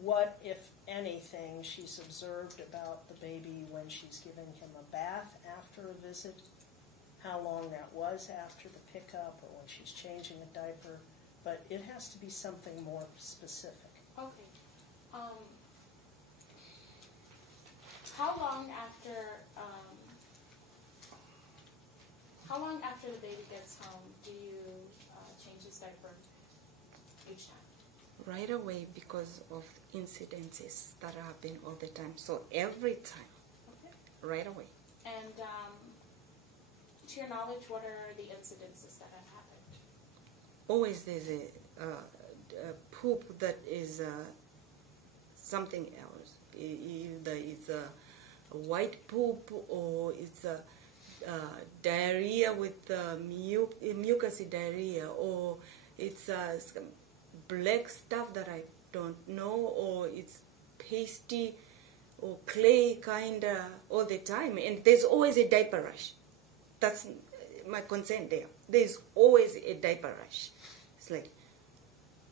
what, if anything, she's observed about the baby when she's giving him a bath after a visit, how long that was after the pickup, or when she's changing a diaper, but it has to be something more specific. Okay. How long after the baby gets home do you change his diaper each time? Right away because of incidences that happen all the time. So every time, Okay. right away. And to your knowledge, what are the incidences that have happened? Always there's a poop that is something else. Either it's a white poop or it's a diarrhea with mucusy diarrhea, or it's black stuff that I don't know, or it's pasty or clay kind of all the time. And there's always a diaper rash. That's my concern there. There's always a diaper rash. It's like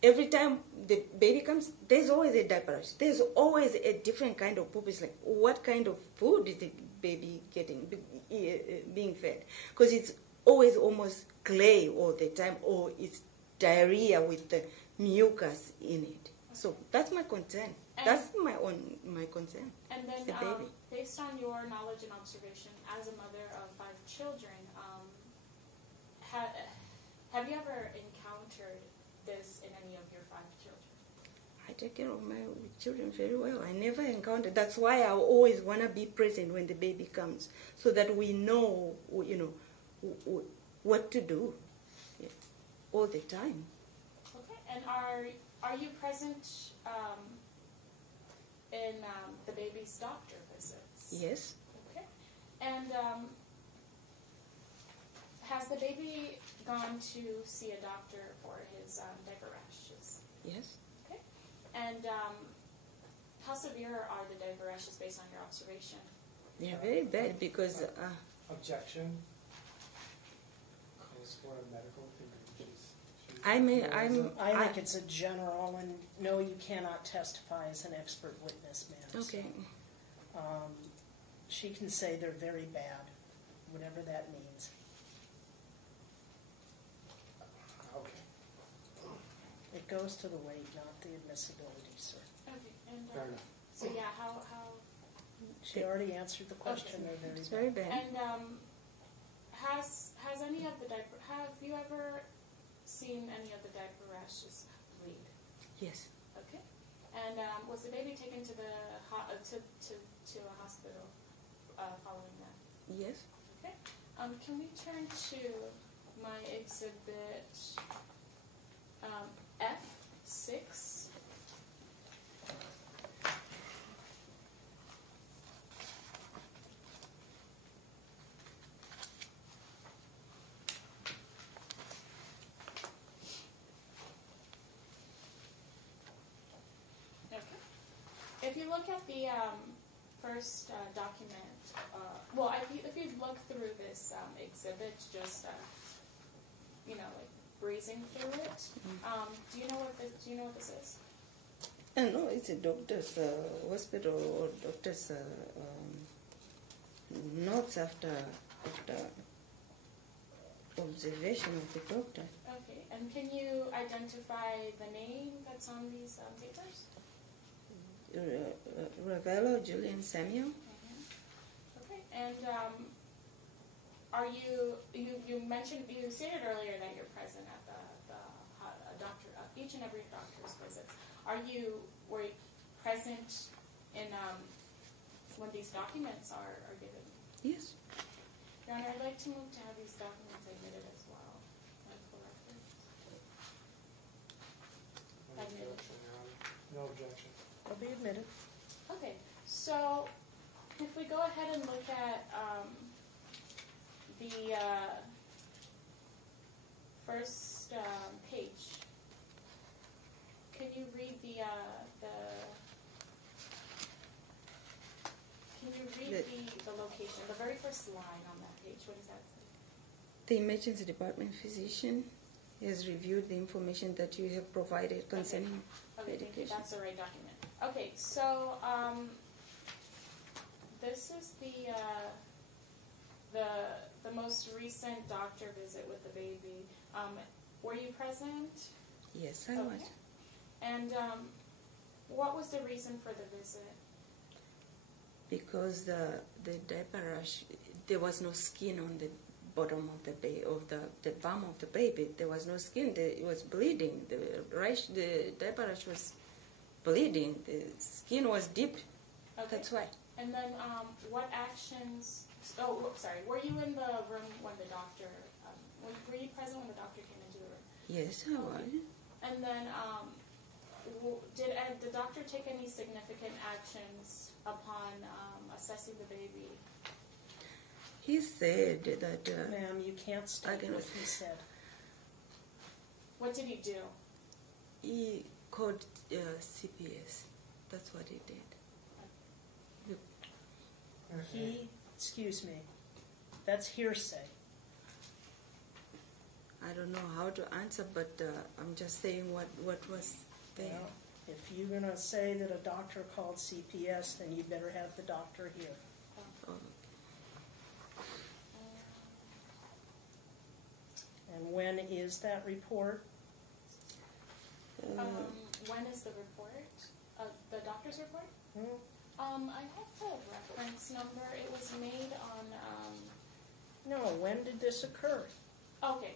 every time the baby comes, there's always a diaper rash. There's always a different kind of poop. It's like, what kind of food is the baby getting, being fed? Because it's always almost clay all the time, or it's diarrhea with the mucus in it. So that's my concern. And That's my concern. And then, the baby. based on your knowledge and observation as a mother of 5 children, have you ever encountered this in any of your 5 children? I take care of my children very well. I never encountered. That's why I always want to be present when the baby comes, so that we know, what to do, all the time. Okay. And are you present in the baby's doctor visits? Yes. Okay. And has the baby gone to see a doctor for his diaper rashes? Yes. Okay. And how severe are the diaper rashes based on your observation? They are very bad because objection is for a medical opinion. I think it's a general, and no, you cannot testify as an expert witness, ma'am. Okay. So, she can say they're very bad, whatever that means. Okay. It goes to the weight, not the admissibility, sir. Okay. And Fair enough. so yeah, how She already answered the question. Okay. They're It's very very bad. bad. and has any of the diaper? Have you ever seen any of the diaper rashes bleed? Yes. Okay. And was the baby taken to the to a hospital following that? Yes. Okay. Can we turn to my exhibit F6? If you look at the first document, well, if you look through this exhibit, just like breezing through it, do you know what this is? No, it's a doctor's hospital or doctor's notes after observation of the doctor. Okay, and can you identify the name that's on these papers? Ravello, Julian Samuel. Okay, and are you mentioned, you stated earlier that you're present at the doctor, each and every doctor's visits. Were you present in when these documents are given? Yes. Your Honor, I'd like to move to have these documents admitted as well. Medical records. No objection, Your Honor. No objection. They'll be admitted. Okay, so If we go ahead and look at the first page, can you read the location, the very first line on that page? What does that say? The emergency department physician has reviewed the information that you have provided concerning Okay, thank you. medication. That's the right document. Okay, so this is the most recent doctor visit with the baby. Were you present? Yes, I was. And what was the reason for the visit? Because the diaper rash, there was no skin on the bottom of the bum of the baby. There was no skin. It was bleeding. The diaper rash was bleeding. The skin was deep. Okay. That's why. And then what actions? Oh, sorry. Were you in the room when the doctor? Were you present when the doctor came into the room? Yes, I was. And then did the doctor take any significant actions upon assessing the baby? He said that. Ma'am, you can't state what he said. What did he do? He called CPS. That's what he did. Excuse me, that's hearsay. I don't know how to answer, but I'm just saying what was there. Well, if you're going to say that a doctor called CPS, then you better have the doctor here. Oh, And when is that report? When is the report? The doctor's report? I have the reference number. It was made on. No, when did this occur? Okay.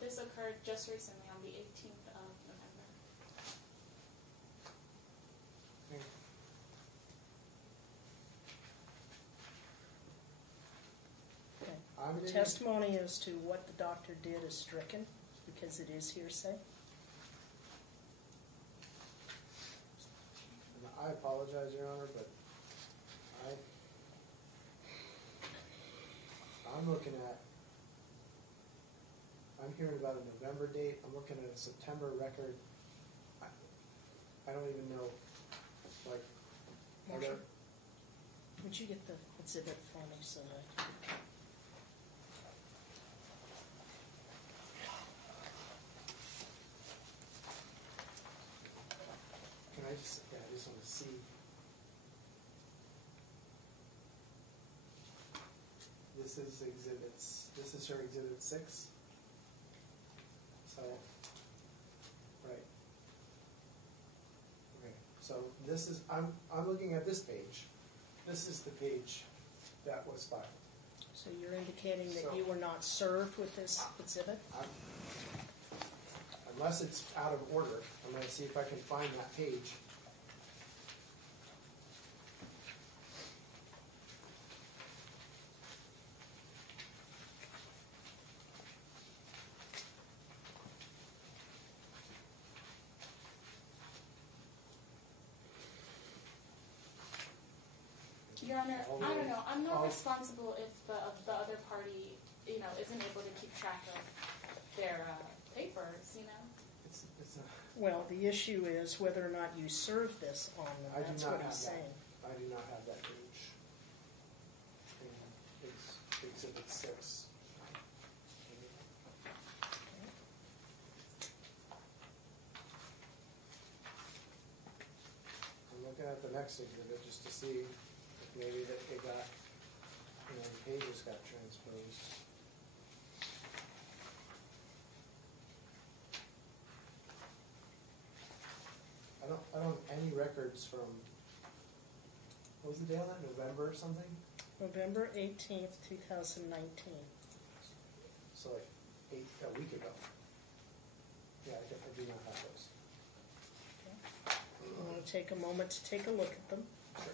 This occurred just recently on the 18th of November. Okay. The testimony as to what the doctor did is stricken because it is hearsay. I apologize, Your Honor, but I'm looking at, I'm hearing about a November date, I'm looking at a September record. I don't even know, like, Marshall, would you get the exhibit for me so that I just want to see. This is her exhibit 6. So, right. Okay. So this is, I'm looking at this page. This is the page that was filed. So you're indicating that you were not served with this exhibit? Unless it's out of order, I'm going to see if I can find that page. Your Honor, I don't know. I'm not responsible if the other party, isn't able to keep track of their papers, It's a, Well, the issue is whether or not you serve this on them. I do That's not what have he's that. saying. I do not have that page. It's exhibit 6. I'm looking at the next exhibit just to see if maybe that it got, the pages got transposed. I don't have any records from, what was the date on that, November or something? November 18th, 2019. So like a week ago. Yeah, I do not have those. I want to take a moment to take a look at them. Sure.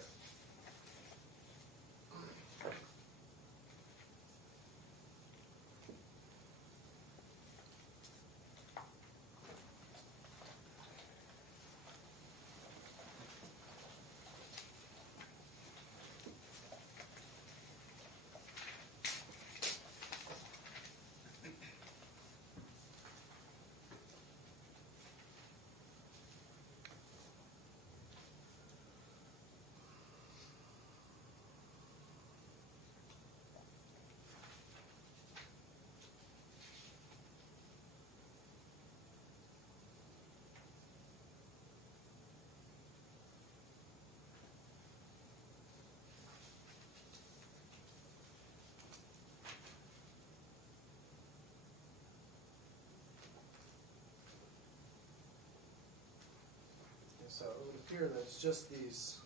here that it's just these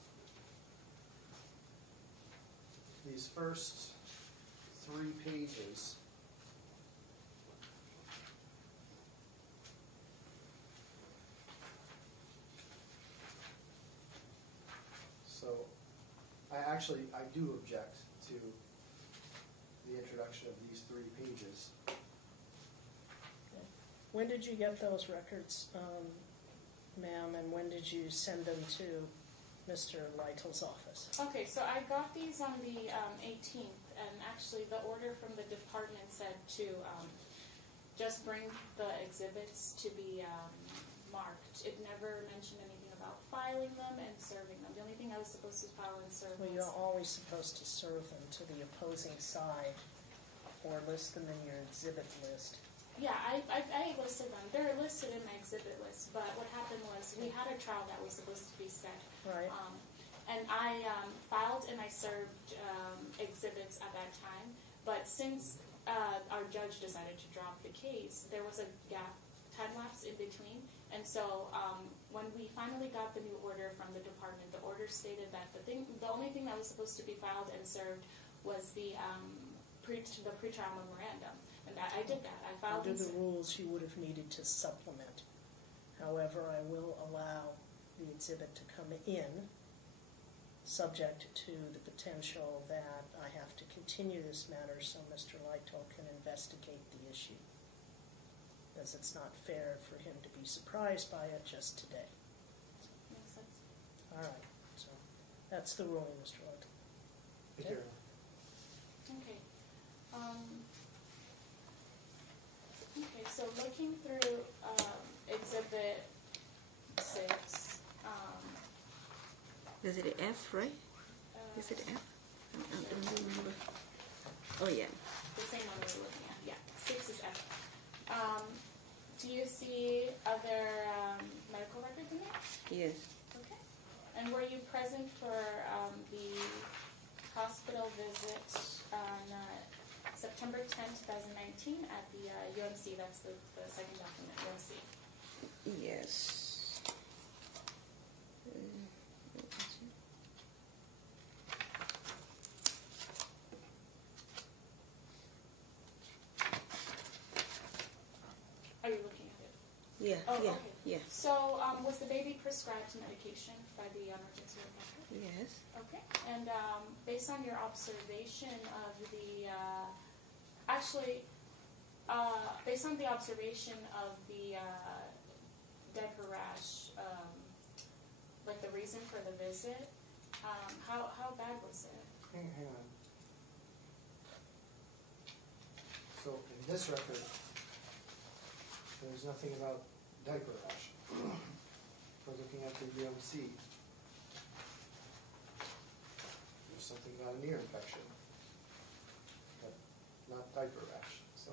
first 3 pages. So I do object to the introduction of these 3 pages. When did you get those records, ma'am, and when did you send them to Mr. Lytle's office? Okay, so I got these on the 18th, and actually the order from the department said to just bring the exhibits to be marked. It never mentioned anything about filing them and serving them. The only thing I was supposed to file and serve Well, was... you're always supposed to serve them to the opposing side or list them in your exhibit list. Yeah, I listed them. They're listed in my exhibit list, but what happened was we had a trial that was supposed to be set. Right. And I filed and I served exhibits at that time, but since our judge decided to drop the case, there was a gap, time lapse in between, and so when we finally got the new order from the department, the order stated that the only thing that was supposed to be filed and served was the pretrial memorandum. And I did that. I filed. Under the rules, you would have needed to supplement. However, I will allow the exhibit to come in, subject to the potential that I have to continue this matter so Mr. Lytle can investigate the issue. Because it's not fair for him to be surprised by it just today. Makes sense. All right. So that's the ruling, Mr. Lytle. Here. Okay. Okay, so looking through Exhibit 6, Is it F, right? Is it F? I don't remember. Oh, yeah. the same one we were looking at, yeah, 6 is F. Do you see other medical records in there? Yes. Okay. And were you present for the hospital visit on September 10, 2019 at the UMC? That's the second document, UMC. Yes. Are you looking at it? Yeah, Oh, yeah, okay. yeah. So was the baby prescribed medication by the emergency room doctor? Yes. Okay. And based on your observation of the, based on the observation of the diaper rash, like the reason for the visit, how bad was it? Hang on. So in this record, there's nothing about diaper rash. We're looking at the UMC. There's something about an ear infection, but not diaper rash. So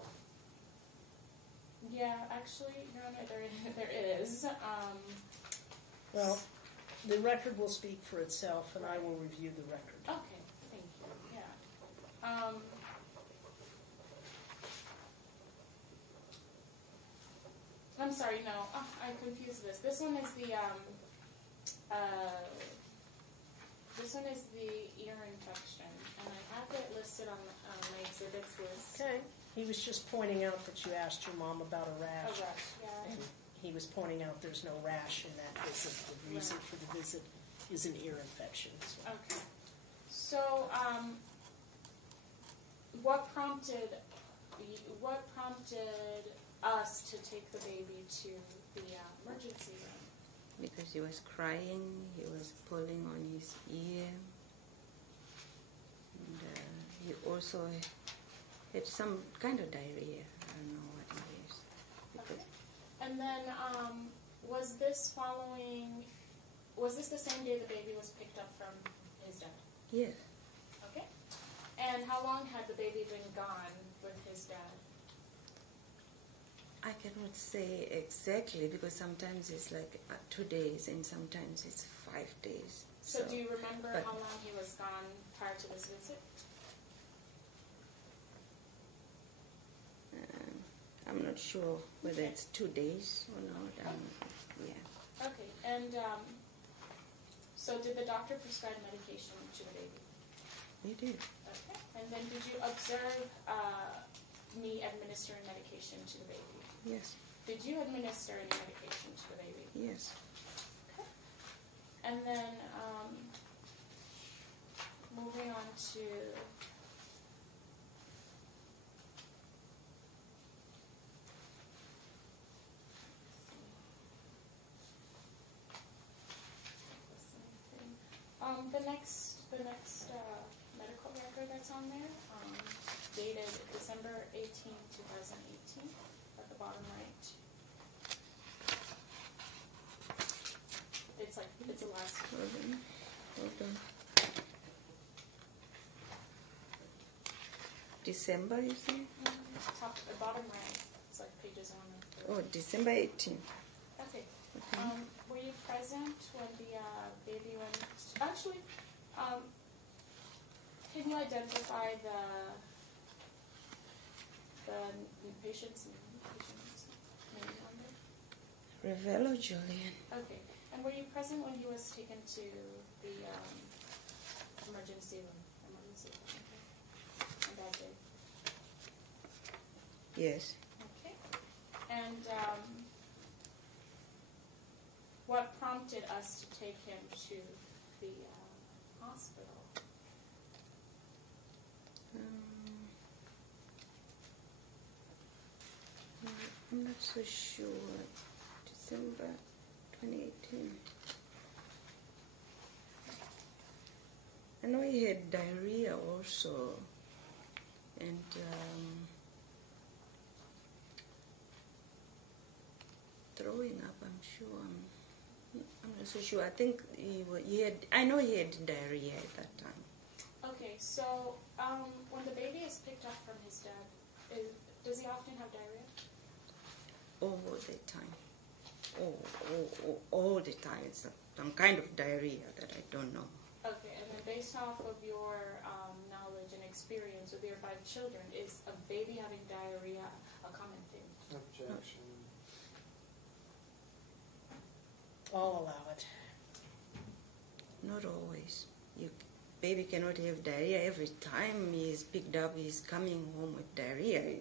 Yeah, actually, Your Honor, there is. Well, the record will speak for itself, and I will review the record. Okay, thank you. Yeah. I'm sorry, no, I confused this. This one is the ear infection, and I have it listed on my exhibits list. Okay. He was just pointing out that you asked your mom about a A rash. rash, yeah. And he was pointing out there's no rash in that visit. The reason for the visit is an ear infection. So. Okay. So, what prompted us to take the baby to the emergency room? Because he was crying, he was pulling on his ear, and he also had some kind of diarrhea. I don't know what it is. Okay. And then, was this the same day the baby was picked up from his dad? Yes. Okay. And how long had the baby been gone with his dad? I cannot say exactly because sometimes it's like 2 days and sometimes it's 5 days. So do you remember but- how long he was gone prior to this visit? I'm not sure whether it's 2 days or not. Yeah. Okay. And So did the doctor prescribe medication to the baby? He did. Okay. And then did you observe me administering medication to the baby? Yes. Did you administer any medication to the baby? Yes. Okay. And then moving on to the next medical record that's on there, dated December 18, 2018, at the bottom right. It's the last. Hold on. December, you say? Top, the bottom right. It's like pages 1 and 2. Oh, December 18. Okay. Okay. Were you present when the baby went? Actually, can you identify the patient's name number? Ravello Julian. Okay. And were you present when he was taken to the emergency room? Okay. On that day. Yes. Okay. And what prompted us to take him to the hospital? I'm not so sure. December 2018. I know he had diarrhea also, and throwing up. I'm sure. I'm not so sure. I think he had. I know he had diarrhea at that time. Okay, so when the baby is picked up from his dad, does he often have diarrhea? All the time. All the time. It's some kind of diarrhea that I don't know. Okay, and then based off of your knowledge and experience with your 5 children, is a baby having diarrhea a common thing? Objection. I'll allow it. Not always. Baby cannot have diarrhea every time he's picked up. He's coming home with diarrhea. Okay.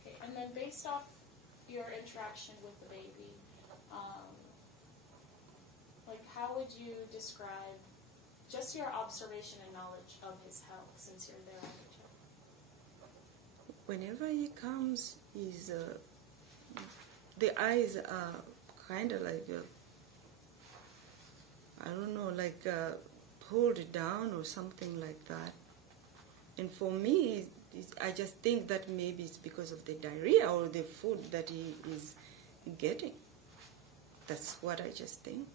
Okay, and then based off your interaction with the baby, like how would you describe just your observation and knowledge of his health since you're there all the time? Whenever he comes, the eyes are kind of like, I don't know, like pulled down or something like that. And for me, I just think that maybe it's because of the diarrhea or the food that he is getting. That's what I just think.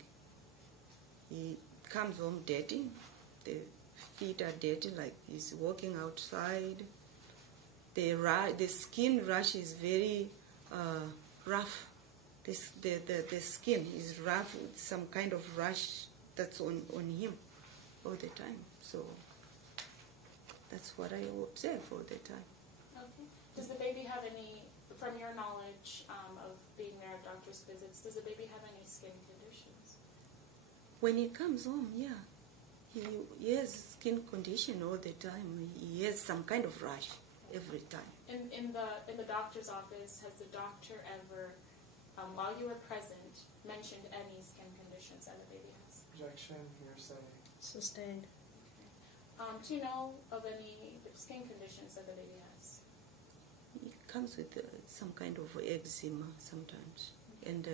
He comes home dirty. The feet are dirty, like he's walking outside. The skin rash is very rough. The skin is rough with some kind of rash that's on him all the time. So that's what I observe all the time. Okay. Does the baby have any, from your knowledge of being there at doctor's visits, does the baby have any skin conditions? When he comes home, yeah. He has skin condition all the time. He has some kind of rash every time. In the doctor's office, has the doctor ever, while you were present, mentioned any skin conditions that the baby has? Objection, hearsay. Sustained. Do you know of any skin conditions that the baby has? He comes with some kind of eczema sometimes, and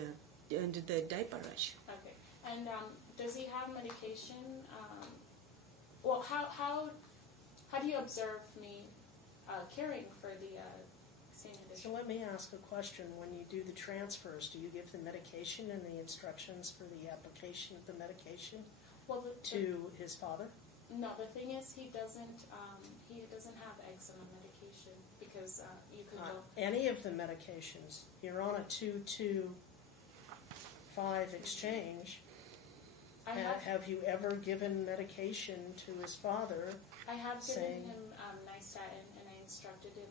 the diaper rash. Okay. And does he have medication? Well, how do you observe me caring for the skin condition? So let me ask a question. When you do the transfers, do you give the medication and the instructions for the application of the medication to his father? No, the thing is he doesn't have eczema medication because you could go. Any of the medications, you're on a 2-2-5 exchange. Have you ever given medication to his father? I have given him nystatin, and I instructed him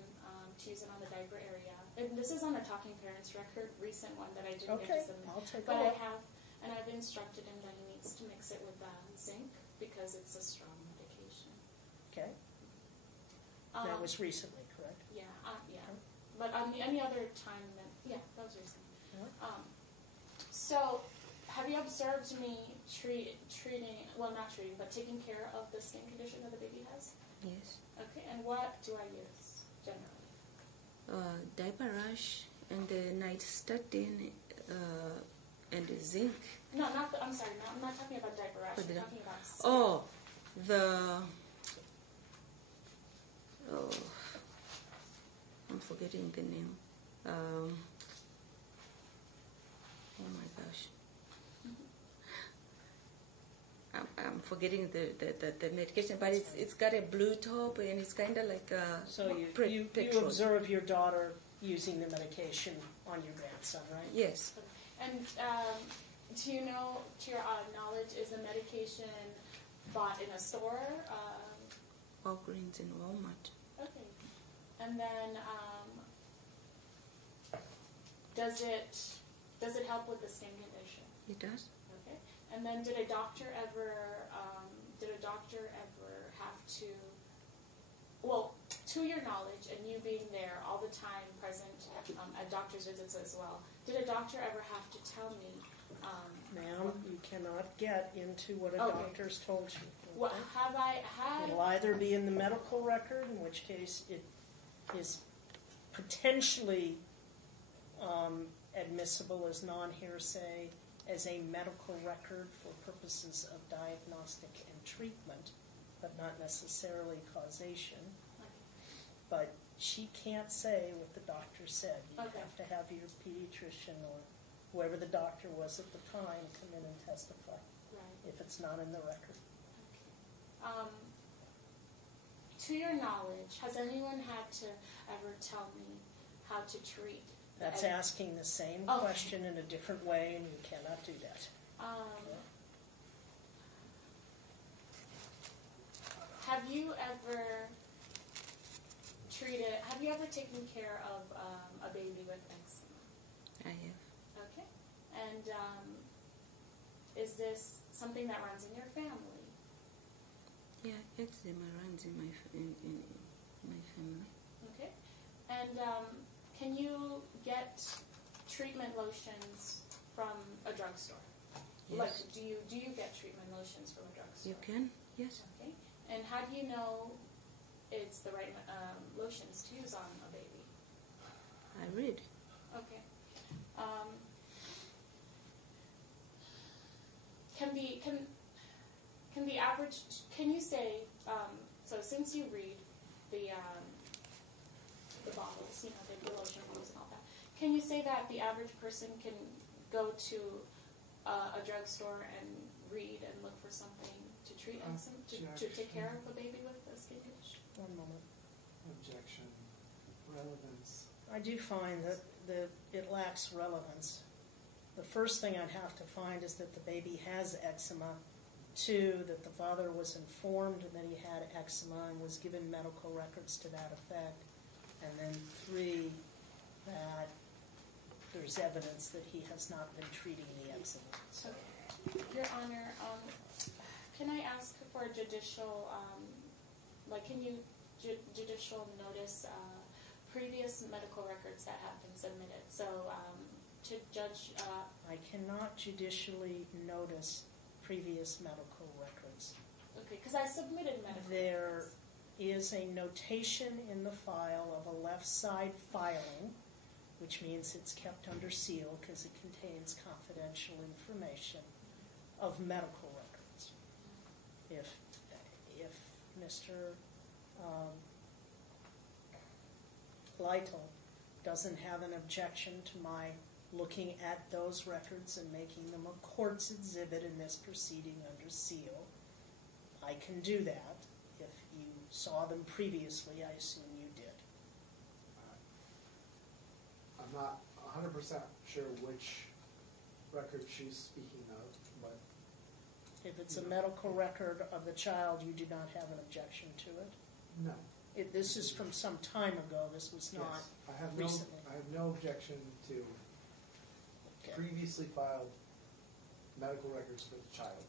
to use it on the diaper area. And this is on a Talking Parents record, recent one that I didn't get to submit. I'll take a but look. I've instructed him that he needs to mix it with zinc because it's a strong medication. Okay. That was recently, correct? Yeah, yeah. But any other time, that was recent. Yeah. So, have you observed me treating, well, not treating, but taking care of the skin condition that the baby has? Yes. Okay, and what do I use generally? Diaper rash and the nystatin and the zinc. No, I'm sorry, I'm not talking about diaper rash. I'm talking about skin. Oh, I'm forgetting the name. Oh my gosh. I'm forgetting the medication, but it's got a blue top and it's kind of like a So you observe your daughter using the medication on your grandson, right? Yes. And do you know, to your knowledge, is the medication bought in a store? Walgreens and Walmart. Okay. And then does it help with the skin condition? It does. Okay. And then did a doctor ever have to, well, to your knowledge and you being there all the time, present at doctor's visits as well, did a doctor ever have to tell me? Ma'am, you cannot get into what a doctor's told you. Okay? What have I had? It'll either be in the medical record, in which case it is potentially admissible as non-hearsay as a medical record for purposes of diagnostic and treatment, but not necessarily causation. But she can't say what the doctor said. You have to have your pediatrician or whoever the doctor was at the time come in and testify, if it's not in the record. Okay. To your knowledge, has anyone had to ever tell me how to treat? That's asking the same question in a different way, and you cannot do that. Have you ever taken care of a baby with eczema? I have. Okay. And is this something that runs in your family? Yeah, eczema runs in my family. Okay. And can you get treatment lotions from a drugstore? Yes. Like, do you get treatment lotions from a drugstore? You can, yes. Okay. And how do you know it's the right lotions to use on a baby? I read. Okay. Can the average? Can you say? So since you read the bottles, you know, the lotion bottles and all that, can you say that the average person can go to a drugstore and read and look for something to treat eczema, to take care of a baby with a skin condition? One moment. Objection. Relevance. I do find that it lacks relevance. The first thing I'd have to find is that the baby has eczema. 2, that the father was informed that he had eczema and was given medical records to that effect. And then 3, that there's evidence that he has not been treating the eczema. So, Your Honor, can I ask for judicial, can you judicial notice previous medical records that have been submitted? So, to judge... I cannot judicially notice previous medical records. Okay, because I submitted medical There records. is a notation in the file of a left side filing, which means it's kept under seal because it contains confidential information of medical records. If Mr. Lytle doesn't have an objection to my looking at those records and making them a court's exhibit in this proceeding under seal, I can do that. If you saw them previously, I assume you did. I'm not 100% sure which record she's speaking of, but If it's a medical record of the child, you do not have an objection to it? no. This is from some time ago, this was not Yes, recently. I have no objection to Okay. previously filed medical records for the child.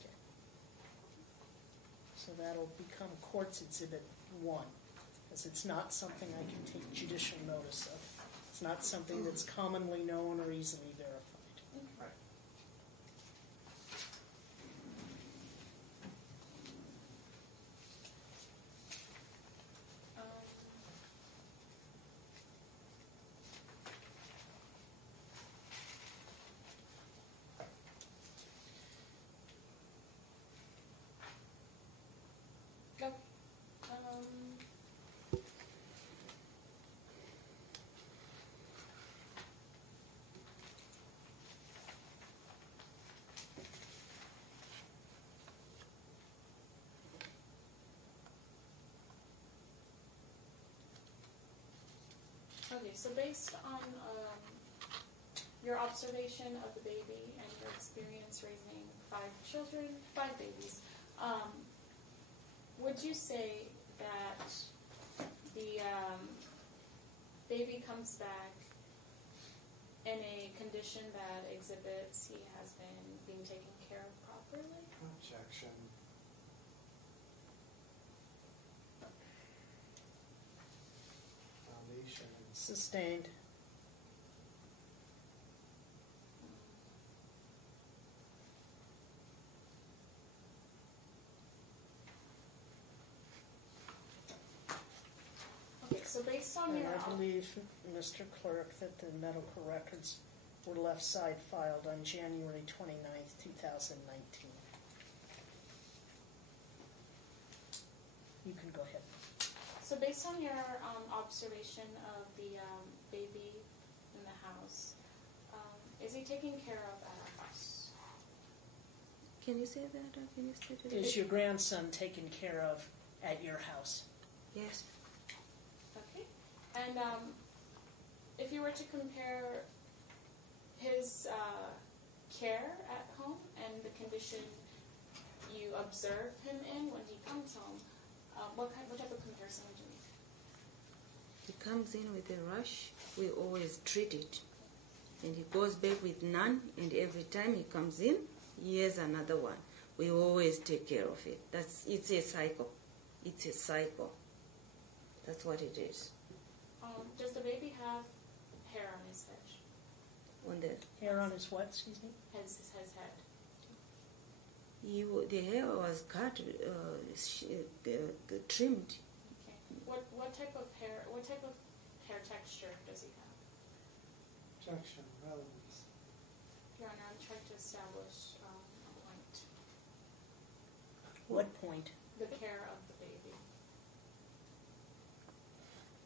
Okay. So that'll become Court's Exhibit 1, as it's not something I can take judicial notice of. It's not something that's commonly known or easily verified. Right. Um, no. Okay, so based on your observation of the baby and your experience raising 5 babies, would you say that the baby comes back in a condition that exhibits he has been being taken care of properly? Objection. Foundation. Sustained. Okay, so based on And your I believe, Mr. Clerk, that the medical records were left side filed on January 29th, 2019. You can go ahead. So based on your observation of the baby in the house, is he taken care of at our house? Can you say that? Can you state it? Is your grandson taken care of at your house? Yes. Okay. And if you were to compare his care at home and the condition you observe him in when he comes home, what type of comparison would you make? He comes in with a rash, we always treat it. And he goes back with none, and every time he comes in, he has another one. We always take care of it. It's a cycle. It's a cycle. That's what it is. Does the baby have hair on his head? On the Hair on his what, excuse me? His head. the hair was cut, trimmed. Okay. What type of hair texture does he have? Objection. Relevance. Your Honor, I'm trying to establish a point. What point? The care of the baby.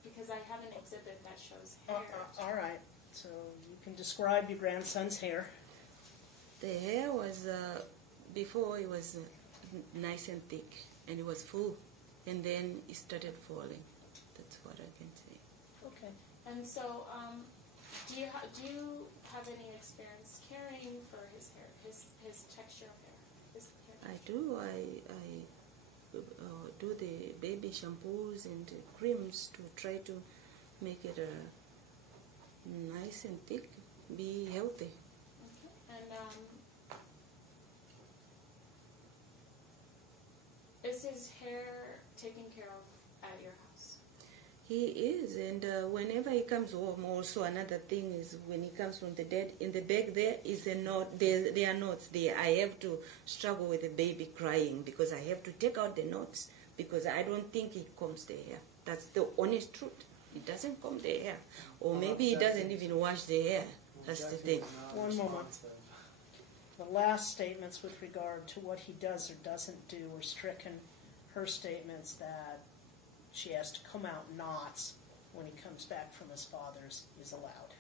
Because I have an exhibit that shows hair. All right. So you can describe your grandson's hair. The hair was, before it was nice and thick, and it was full, and then it started falling. That's what I can say. Okay. And so, do you have any experience caring for his hair, his texture of hair, his hair? I do. I do the baby shampoos and creams to try to make it nice and thick, be healthy. Okay. And is his hair taken care of at your house? He is, and whenever he comes home, also another thing is when he comes from the dead, in the back there is a note. There are notes there. I have to struggle with the baby crying because I have to take out the notes because I don't think he combs the hair. That's the honest truth. He doesn't comb the hair, or maybe he doesn't even wash the hair. That's the thing. One moment. The last statements with regard to what he does or doesn't do were stricken. Her statements that she has to comb out knots when he comes back from his father's is allowed.